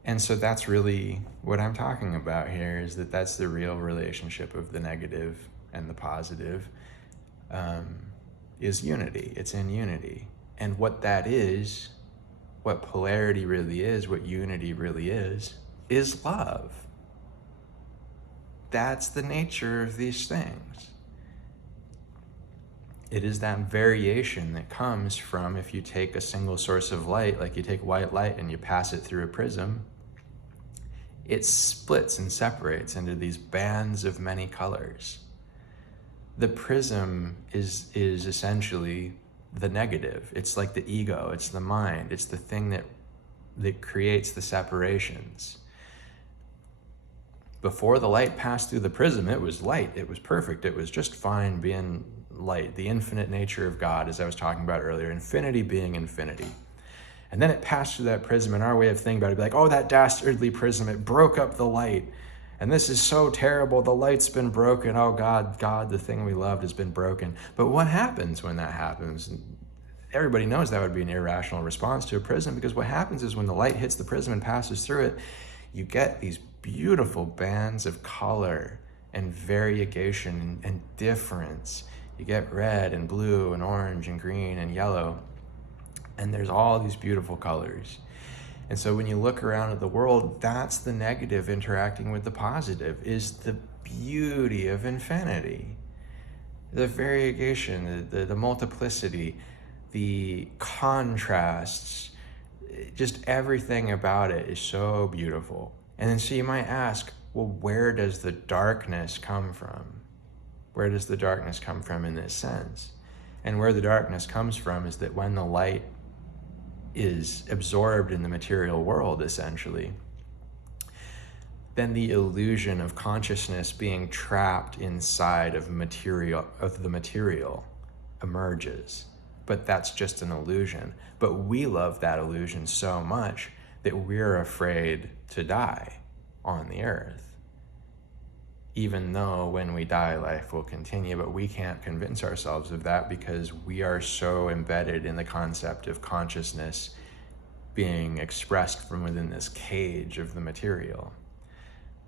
And so that's really what I'm talking about here, is that that's the real relationship of the negative and the positive, is unity. It's in unity. And what that is, what polarity really is, what unity really is love. That's the nature of these things. It is that variation that comes from, if you take a single source of light, like you take white light and you pass it through a prism, it splits and separates into these bands of many colors. The prism is essentially the negative. It's like the ego, it's the mind, it's the thing that creates the separations. Before the light passed through the prism, it was light, it was perfect, it was just fine being light, the infinite nature of God, as I was talking about earlier, infinity being infinity. And then it passed through that prism, and our way of thinking about it would be like, oh, that dastardly prism, it broke up the light. And this is so terrible, the light's been broken. Oh God, the thing we loved has been broken. But what happens when that happens? Everybody knows that would be an irrational response to a prism, because what happens is when the light hits the prism and passes through it, you get these beautiful bands of color and variegation and difference. You get red and blue and orange and green and yellow. And there's all these beautiful colors. And so when you look around at the world, that's the negative interacting with the positive, is the beauty of infinity. The variegation, the multiplicity, the contrasts, just everything about it is so beautiful. And then so you might ask, well, where does the darkness come from? Where does the darkness come from in this sense? And where the darkness comes from is that when the light is absorbed in the material world, essentially, then the illusion of consciousness being trapped inside of the material emerges. But that's just an illusion. But we love that illusion so much that we're afraid to die on the earth. Even though when we die, life will continue, but we can't convince ourselves of that because we are so embedded in the concept of consciousness being expressed from within this cage of the material.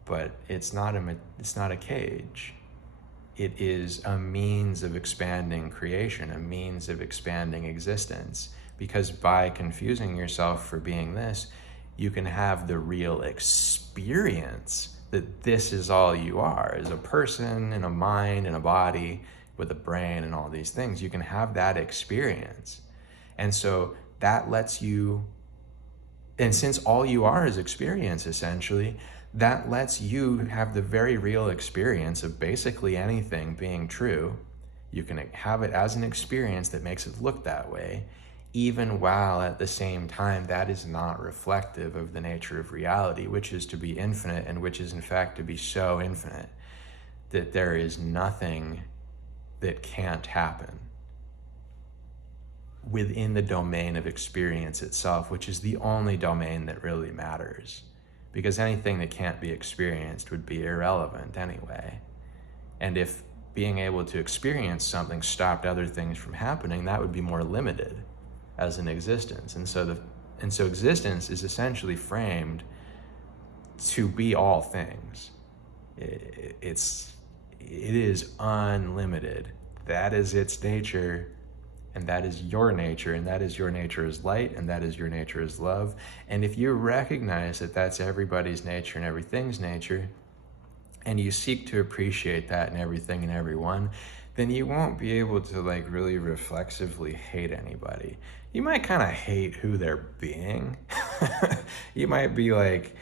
But it's not a cage. It is a means of expanding creation, a means of expanding existence. Because by confusing yourself for being this, you can have the real experience that this is all you are, as a person and a mind and a body with a brain and all these things. You can have that experience. And so that lets you, and since all you are is experience, essentially, that lets you have the very real experience of basically anything being true. You can have it as an experience that makes it look that way, even while at the same time that is not reflective of the nature of reality, which is to be infinite, and which is in fact to be so infinite that there is nothing that can't happen. within the domain of experience itself, which is the only domain that really matters. Because anything that can't be experienced would be irrelevant anyway. And if being able to experience something stopped other things from happening, that would be more limited as an existence. And so existence is essentially framed to be all things. It is unlimited. That is its nature, and that is your nature, and that is your nature as light, and that is your nature as love. And if you recognize that that's everybody's nature and everything's nature, and you seek to appreciate that in everything and everyone, then you won't be able to like really reflexively hate anybody. You might kind of hate who they're being. You might be like,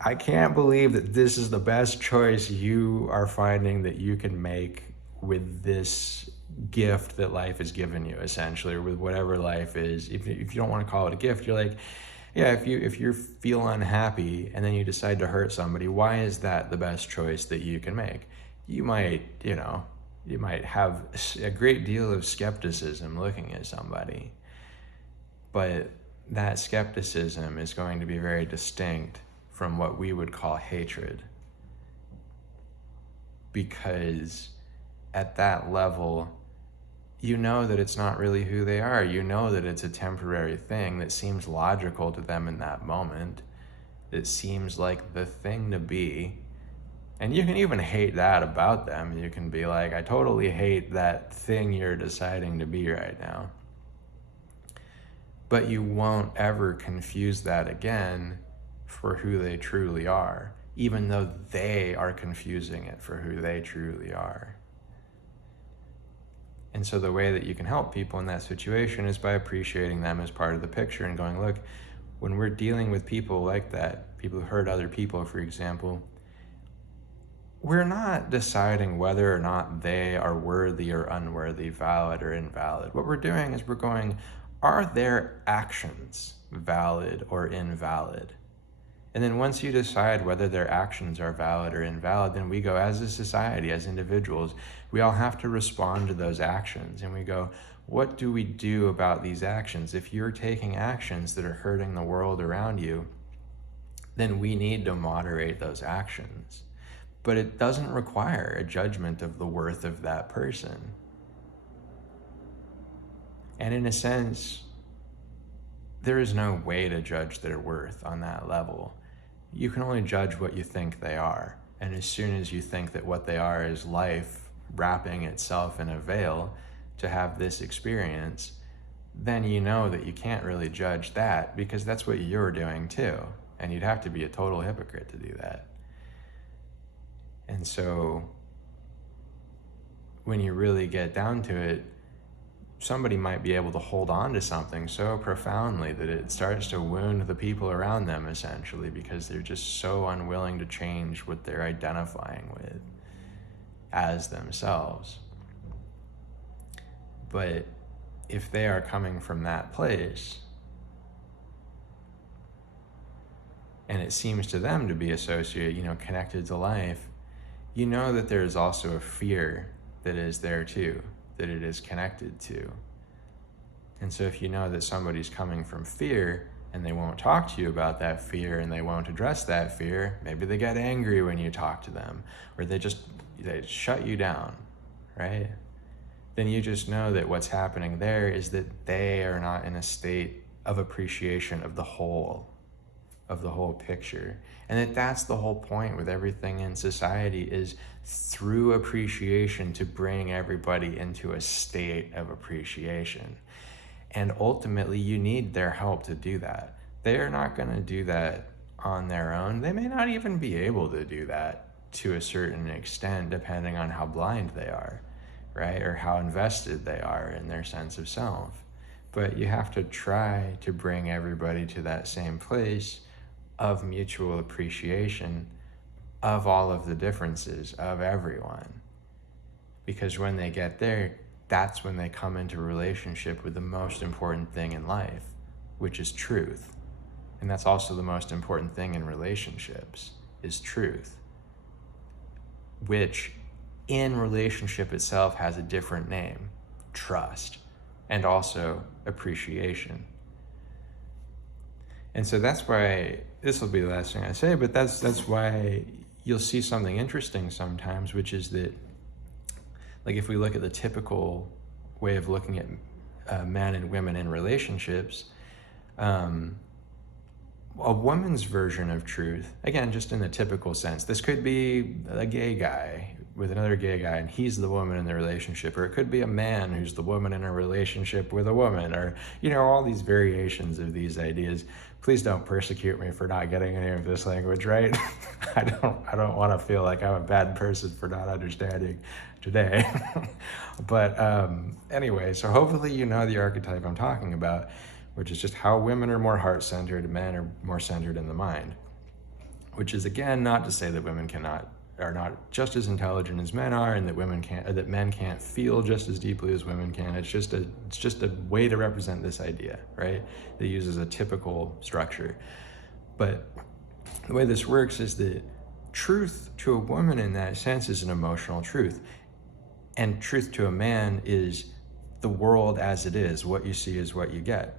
I can't believe that this is the best choice you are finding that you can make with this gift that life has given you, essentially, or with whatever life is. If you don't want to call it a gift, you're like, yeah, if you feel unhappy and then you decide to hurt somebody, why is that the best choice that you can make? You might have a great deal of skepticism looking at somebody, but that skepticism is going to be very distinct from what we would call hatred. Because at that level, you know that it's not really who they are. You know that it's a temporary thing that seems logical to them in that moment. It seems like the thing to be. And you can even hate that about them. You can be like, I totally hate that thing you're deciding to be right now. But you won't ever confuse that again for who they truly are, even though they are confusing it for who they truly are. And so the way that you can help people in that situation is by appreciating them as part of the picture and going, look, when we're dealing with people like that, people who hurt other people, for example, we're not deciding whether or not they are worthy or unworthy, valid or invalid. What we're doing is we're going, are their actions valid or invalid? And then once you decide whether their actions are valid or invalid, then we go, as a society, as individuals, we all have to respond to those actions. And we go, what do we do about these actions? If you're taking actions that are hurting the world around you, then we need to moderate those actions. But it doesn't require a judgment of the worth of that person. And in a sense, there is no way to judge their worth on that level. You can only judge what you think they are. And as soon as you think that what they are is life wrapping itself in a veil to have this experience, then you know that you can't really judge that, because that's what you're doing too. And you'd have to be a total hypocrite to do that. And so when you really get down to it, somebody might be able to hold on to something so profoundly that it starts to wound the people around them, essentially, because they're just so unwilling to change what they're identifying with as themselves. But if they are coming from that place, and it seems to them to be associated, connected to life, you know that there is also a fear that is there too, that it is connected to. And so if you know that somebody's coming from fear and they won't talk to you about that fear and they won't address that fear, maybe they get angry when you talk to them, or they shut you down, right? Then you just know that what's happening there is that they are not in a state of appreciation of the whole picture. And that's the whole point with everything in society, is through appreciation to bring everybody into a state of appreciation. And ultimately, you need their help to do that. They are not going to do that on their own. They may not even be able to do that to a certain extent, depending on how blind they are, right? Or how invested they are in their sense of self. But you have to try to bring everybody to that same place of mutual appreciation of all of the differences of everyone. Because when they get there, that's when they come into relationship with the most important thing in life, which is truth. And that's also the most important thing in relationships, is truth, which in relationship itself has a different name: trust. and also appreciation. And so that's why, this will be the last thing I say, but that's why you'll see something interesting sometimes, which is that, like, if we look at the typical way of looking at men and women in relationships, a woman's version of truth, again, just in the typical sense, this could be a gay guy with another gay guy and he's the woman in the relationship, or it could be a man who's the woman in a relationship with a woman, or, you know, all these variations of these ideas. Please don't persecute me for not getting any of this language right. I don't want to feel like I'm a bad person for not understanding today. But anyway, so hopefully you know the archetype I'm talking about, which is just how women are more heart-centered and men are more centered in the mind. Which is, again, not to say that women are not just as intelligent as men are, and that men can't feel just as deeply as women can. It's just a way to represent this idea, right? That uses a typical structure. But the way this works is that truth to a woman in that sense is an emotional truth. And truth to a man is the world as it is. What you see is what you get.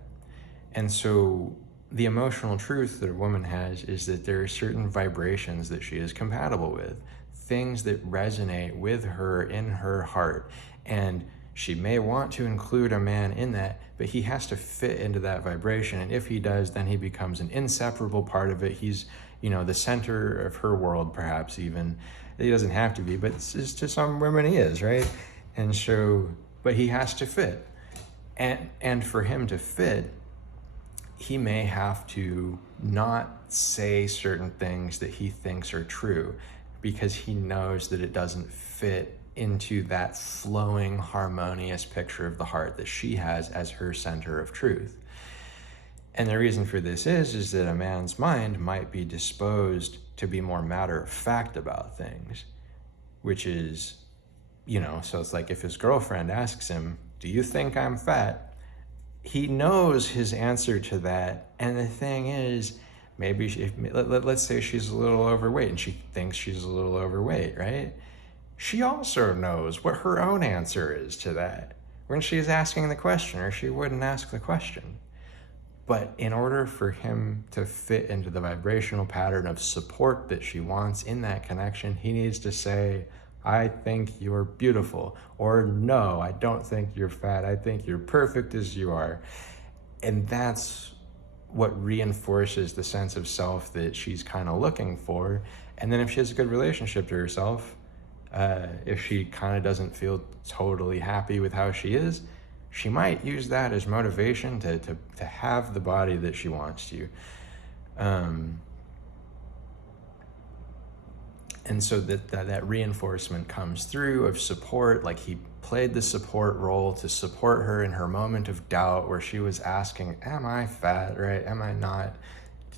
And so the emotional truth that a woman has is that there are certain vibrations that she is compatible with, things that resonate with her in her heart. And she may want to include a man in that, but he has to fit into that vibration. And if he does, then he becomes an inseparable part of it. He's, you know, the center of her world, perhaps even. He doesn't have to be, but to some women he is, right? And so, but he has to fit. And for him to fit, he may have to not say certain things that he thinks are true because he knows that it doesn't fit into that flowing, harmonious picture of the heart that she has as her center of truth. And the reason for this is that a man's mind might be disposed to be more matter-of-fact about things, which is, you know, so it's like if his girlfriend asks him, "Do you think I'm fat?" He knows his answer to that. And the thing is, maybe let's say she's a little overweight and she thinks she's a little overweight, right? She also knows what her own answer is to that when she's asking the question, or she wouldn't ask the question. But in order for him to fit into the vibrational pattern of support that she wants in that connection, he needs to say, "I think you're beautiful," or "No, I don't think you're fat. I think you're perfect as you are." And that's what reinforces the sense of self that she's kind of looking for. And then if she has a good relationship to herself, if she kind of doesn't feel totally happy with how she is, she might use that as motivation to have the body that she wants to. And so that reinforcement comes through of support. Like, he played the support role to support her in her moment of doubt where she was asking, "Am I fat, right? Am I not?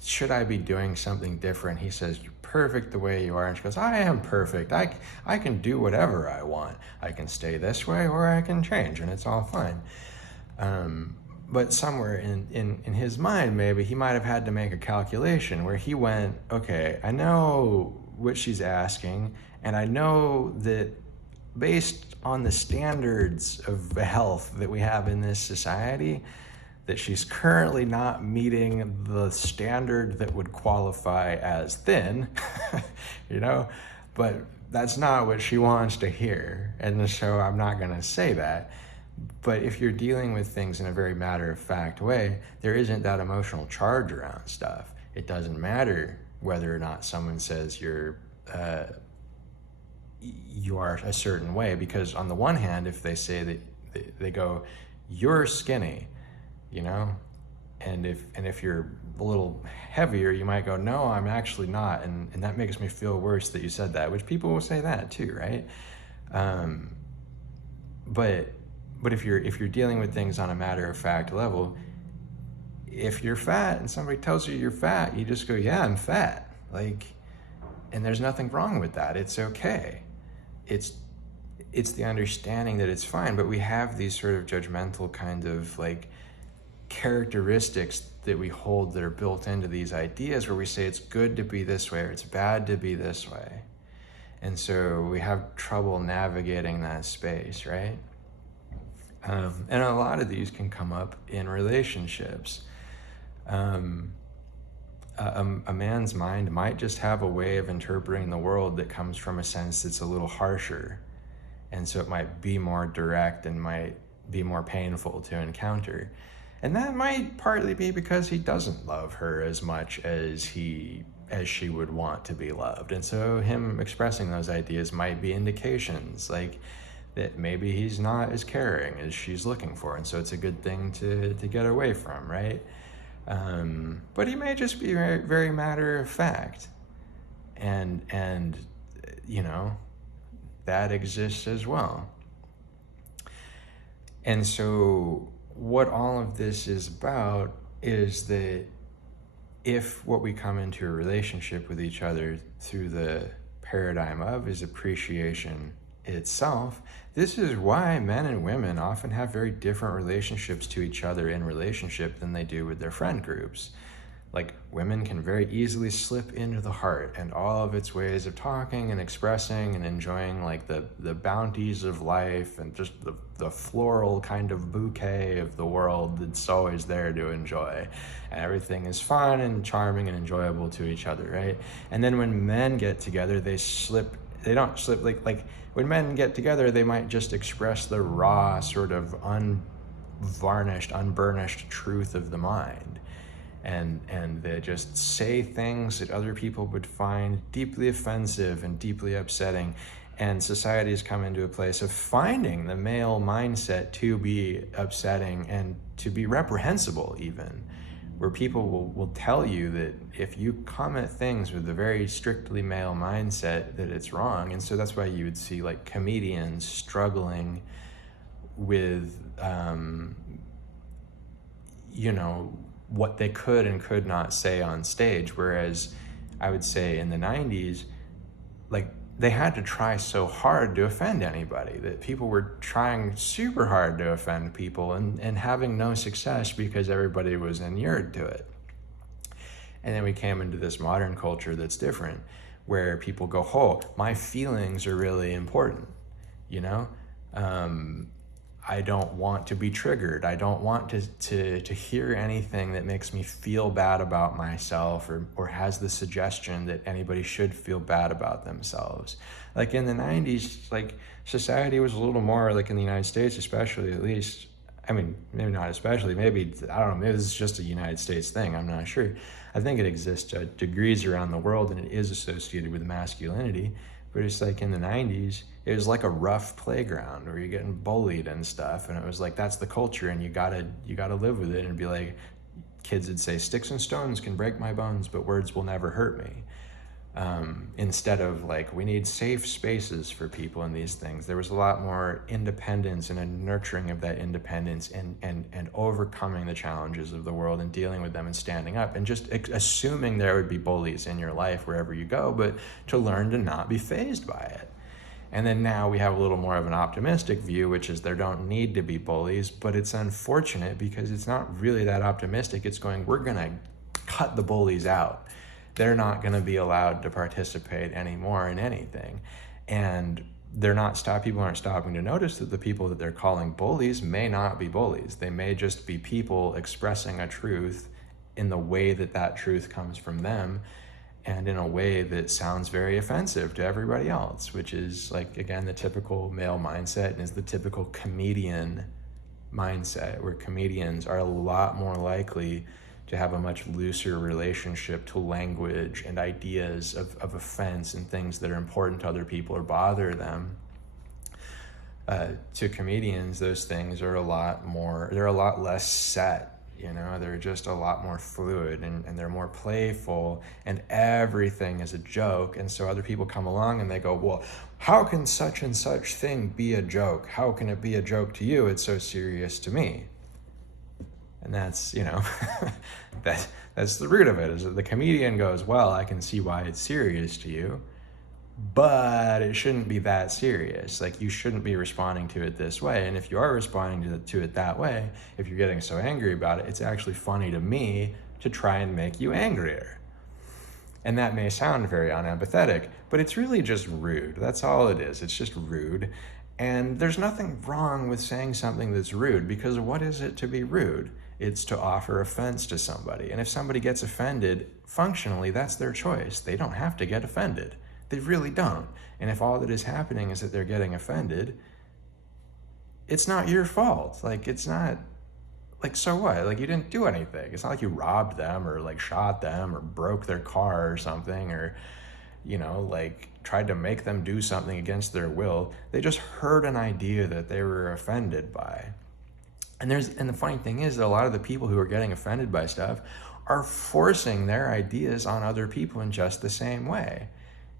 Should I be doing something different?" He says, "You're perfect the way you are." And she goes, "I am perfect. I can do whatever I want. I can stay this way or I can change, and it's all fine." But somewhere in his mind, maybe he might have had to make a calculation where he went, "Okay, I know what she's asking, and I know that based on the standards of health that we have in this society, that she's currently not meeting the standard that would qualify as thin," you know, but that's not what she wants to hear. And so I'm not going to say that. But if you're dealing with things in a very matter-of-fact way, there isn't that emotional charge around stuff. It doesn't matter whether or not someone says you are a certain way, because on the one hand, if they say that they go, "You're skinny," you know, and if you're a little heavier, you might go, "No, I'm actually not," and that makes me feel worse that you said that, which people will say that too, right? But if you're dealing with things on a matter-of-fact level, if you're fat and somebody tells you you're fat, you just go, "Yeah, I'm fat." Like, and there's nothing wrong with that. It's okay. It's the understanding that it's fine, but we have these sort of judgmental kind of like characteristics that we hold that are built into these ideas where we say it's good to be this way or it's bad to be this way. And so we have trouble navigating that space, right? And a lot of these can come up in relationships. A man's mind might just have a way of interpreting the world that comes from a sense that's a little harsher. And so it might be more direct and might be more painful to encounter. And that might partly be because he doesn't love her as much as she would want to be loved. And so him expressing those ideas might be indications like that maybe he's not as caring as she's looking for. And so it's a good thing to get away from, right? But he may just be very, very matter of fact. And that exists as well. And so what all of this is about is that if what we come into a relationship with each other through the paradigm of is appreciation itself, this is why men and women often have very different relationships to each other in relationship than they do with their friend groups. Like, women can very easily slip into the heart and all of its ways of talking and expressing and enjoying like the bounties of life and just the floral kind of bouquet of the world that's always there to enjoy. And everything is fun and charming and enjoyable to each other, right? And then when men get together, they don't slip, like when men get together, they might just express the raw, sort of unvarnished, unburnished truth of the mind. And they just say things that other people would find deeply offensive and deeply upsetting. And society has come into a place of finding the male mindset to be upsetting and to be reprehensible even, where people will tell you that if you come at things with a very strictly male mindset, that it's wrong. And so that's why you would see like comedians struggling with, what they could and could not say on stage. Whereas I would say in the 90s, like they had to try so hard to offend anybody that people were trying super hard to offend people and having no success because everybody was inured to it. And then we came into this modern culture that's different, where people go, oh, my feelings are really important, I don't want to be triggered. I don't want to hear anything that makes me feel bad about myself or has the suggestion that anybody should feel bad about themselves. Like in the 90s, like society was a little more, like in the United States especially, at least, I mean, maybe not especially, maybe, I don't know, maybe this is just a United States thing, I'm not sure. I think it exists at degrees around the world and it is associated with masculinity. But it's like in the 90s, it was like a rough playground where you're getting bullied and stuff. And it was like, that's the culture and you gotta live with it. And be like, kids would say, sticks and stones can break my bones, but words will never hurt me. Instead of like, we need safe spaces for people in these things. There was a lot more independence and a nurturing of that independence and overcoming the challenges of the world and dealing with them and standing up and just assuming there would be bullies in your life wherever you go, but to learn to not be fazed by it. And then now we have a little more of an optimistic view, which is there don't need to be bullies, but it's unfortunate because it's not really that optimistic. It's going, we're gonna cut the bullies out. They're not going to be allowed to participate anymore in anything. And people aren't stopping to notice that the people that they're calling bullies may not be bullies. They may just be people expressing a truth in the way that truth comes from them and in a way that sounds very offensive to everybody else, which is like, again, the typical male mindset and is the typical comedian mindset, where comedians are a lot more likely to have a much looser relationship to language and ideas of offense and things that are important to other people or bother them. To comedians, those things are they're a lot less set, they're just a lot more fluid and they're more playful and everything is a joke. And so other people come along and they go, well, how can such and such thing be a joke? How can it be a joke to you? It's so serious to me. And that's, that's the root of it, is that the comedian goes, well, I can see why it's serious to you, but it shouldn't be that serious. Like, you shouldn't be responding to it this way. And if you are responding to it that way, if you're getting so angry about it, it's actually funny to me to try and make you angrier. And that may sound very unempathetic, but it's really just rude. That's all it is. It's just rude. And there's nothing wrong with saying something that's rude, because what is it to be rude? It's to offer offense to somebody. And if somebody gets offended, functionally, that's their choice. They don't have to get offended. They really don't. And if all that is happening is that they're getting offended, it's not your fault. Like, it's not, like, so what? Like, you didn't do anything. It's not like you robbed them or like shot them or broke their car or something, or, you know, like tried to make them do something against their will. They just heard an idea that they were offended by. And the funny thing is that a lot of the people who are getting offended by stuff are forcing their ideas on other people in just the same way.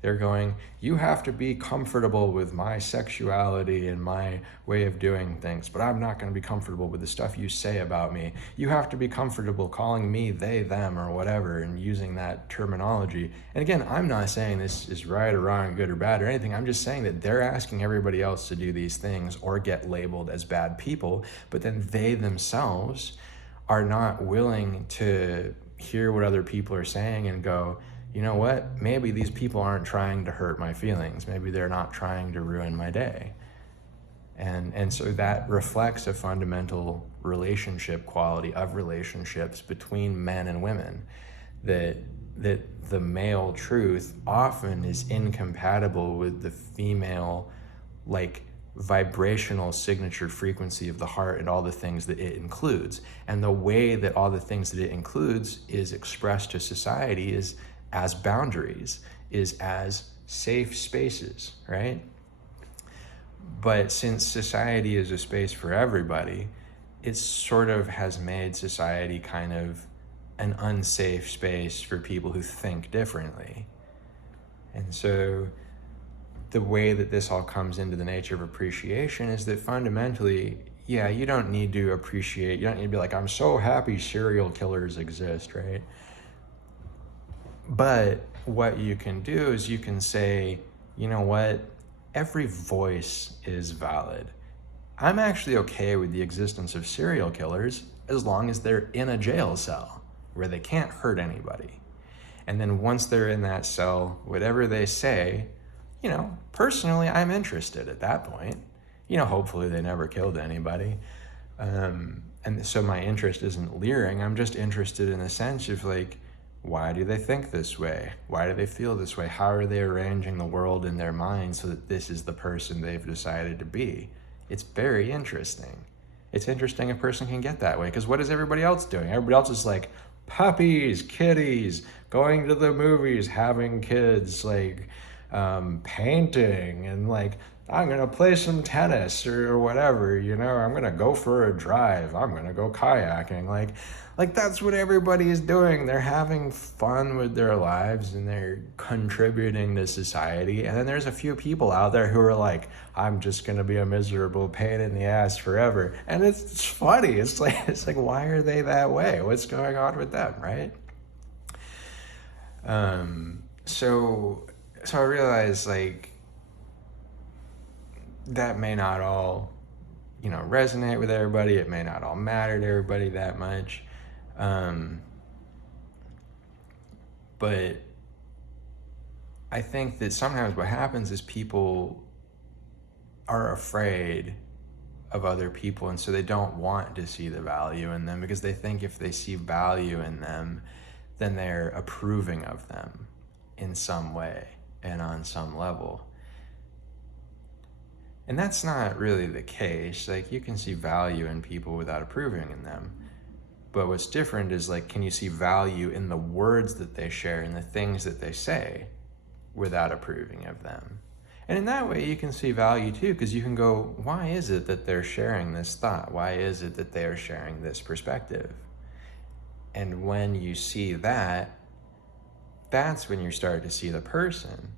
They're going, you have to be comfortable with my sexuality and my way of doing things, but I'm not going to be comfortable with the stuff you say about me. You have to be comfortable calling me they, them, or whatever, and using that terminology. And again, I'm not saying this is right or wrong, good or bad or anything. I'm just saying that they're asking everybody else to do these things or get labeled as bad people, but then they themselves are not willing to hear what other people are saying and go, you know what, maybe these people aren't trying to hurt my feelings. Maybe they're not trying to ruin my day. And so that reflects a fundamental relationship quality of relationships between men and women, that the male truth often is incompatible with the female, like, vibrational signature frequency of the heart and all the things that it includes. And the way that all the things that it includes is expressed to society is as boundaries, is as safe spaces, right? But since society is a space for everybody, it sort of has made society kind of an unsafe space for people who think differently. And so the way that this all comes into the nature of appreciation is that fundamentally, yeah, you don't need to appreciate, you don't need to be like, I'm so happy serial killers exist, right? But what you can do is you can say, you know what, every voice is valid. I'm actually okay with the existence of serial killers as long as they're in a jail cell where they can't hurt anybody. And then once they're in that cell, whatever they say, you know, personally, I'm interested at that point. You know, hopefully they never killed anybody. And so my interest isn't leering. I'm just interested in the sense of, like, why do they think this way? Why do they feel this way? How are they arranging the world in their mind so that this is the person they've decided to be? It's very interesting. It's interesting a person can get that way, because what is everybody else doing? Everybody else is like puppies, kitties, going to the movies, having kids, like painting, and like, I'm gonna play some tennis or whatever, you know, I'm gonna go for a drive, I'm gonna go kayaking, like that's what everybody is doing. They're having fun with their lives and they're contributing to society. And then there's a few people out there who are like, I'm just gonna be a miserable pain in the ass forever. And it's funny. It's like, why are they that way? What's going on with them, right? So I realized, like, that may not all, you know, resonate with everybody. It may not all matter to everybody that much. But I think that sometimes what happens is people are afraid of other people, and so they don't want to see the value in them, because they think if they see value in them, then they're approving of them in some way and on some level. And that's not really the case. Like, you can see value in people without approving in them. But what's different is, like, can you see value in the words that they share and the things that they say without approving of them? And in that way, you can see value too, because you can go, why is it that they're sharing this thought? Why is it that they are sharing this perspective? And when you see that, that's when you start to see the person,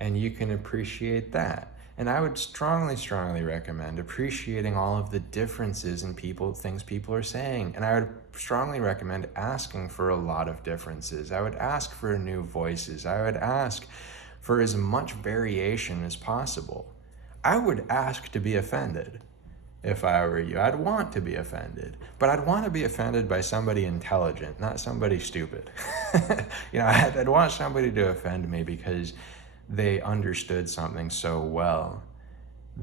and you can appreciate that. And I would strongly, strongly recommend appreciating all of the differences in people, things people are saying. And I would strongly recommend asking for a lot of differences. I would ask for new voices. I would ask for as much variation as possible. I would ask to be offended if I were you. I'd want to be offended, but I'd want to be offended by somebody intelligent, not somebody stupid. You know, I'd want somebody to offend me because they understood something so well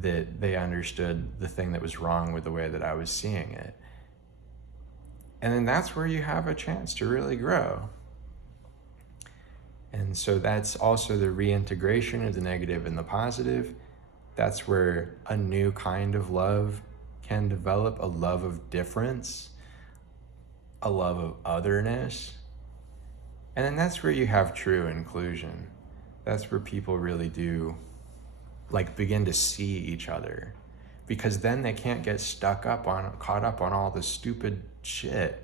that they understood the thing that was wrong with the way that I was seeing it. And then that's where you have a chance to really grow. And so that's also the reintegration of the negative and the positive. That's where a new kind of love can develop, a love of difference, a love of otherness. And then that's where you have true inclusion. That's where people really do begin to see each other, because then they can't get caught up on all the stupid shit,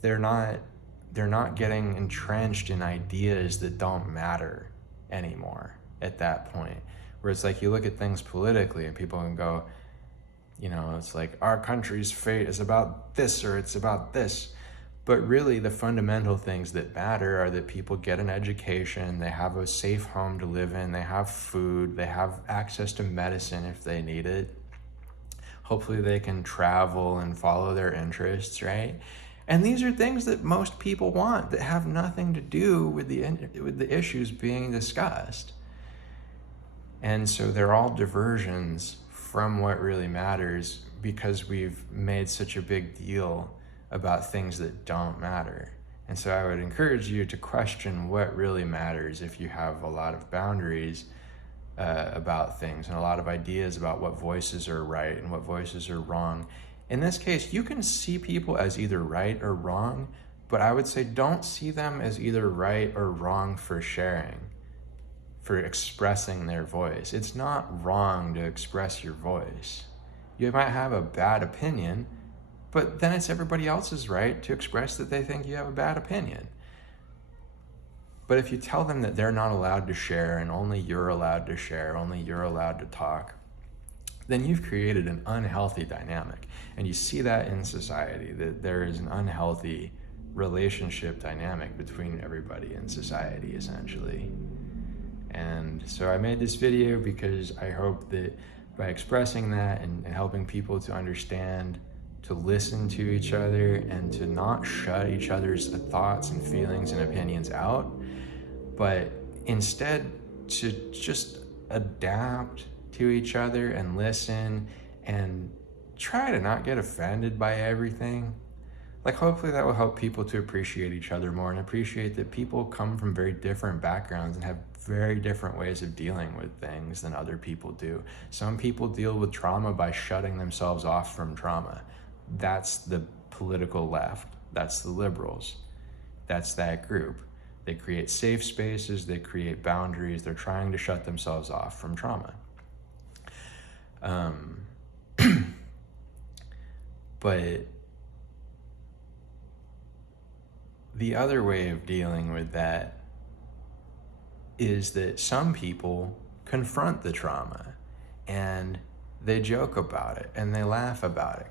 they're not getting entrenched in ideas that don't matter anymore at that point. Where it's you look at things politically and people can go, it's our country's fate is about this or it's about this. But really the fundamental things that matter are that people get an education, they have a safe home to live in, they have food, they have access to medicine if they need it. Hopefully they can travel and follow their interests, right? And these are things that most people want that have nothing to do with the issues being discussed. And so they're all diversions from what really matters, because we've made such a big deal about things that don't matter. And so I would encourage you to question what really matters if you have a lot of boundaries about things and a lot of ideas about what voices are right and what voices are wrong. In this case, you can see people as either right or wrong, but I would say don't see them as either right or wrong for sharing, for expressing their voice. It's not wrong to express your voice. You might have a bad opinion, but then it's everybody else's right to express that they think you have a bad opinion. But if you tell them that they're not allowed to share and only you're allowed to share, only you're allowed to talk, then you've created an unhealthy dynamic. And you see that in society, that there is an unhealthy relationship dynamic between everybody in society, essentially. And so I made this video because I hope that by expressing that and helping people to understand, to listen to each other and to not shut each other's thoughts and feelings and opinions out, but instead to just adapt to each other and listen and try to not get offended by everything. Hopefully that will help people to appreciate each other more and appreciate that people come from very different backgrounds and have very different ways of dealing with things than other people do. Some people deal with trauma by shutting themselves off from trauma. That's the political left. That's the liberals. That's that group. They create safe spaces, they create boundaries, they're trying to shut themselves off from trauma. But the other way of dealing with that is that some people confront the trauma and they joke about it and they laugh about it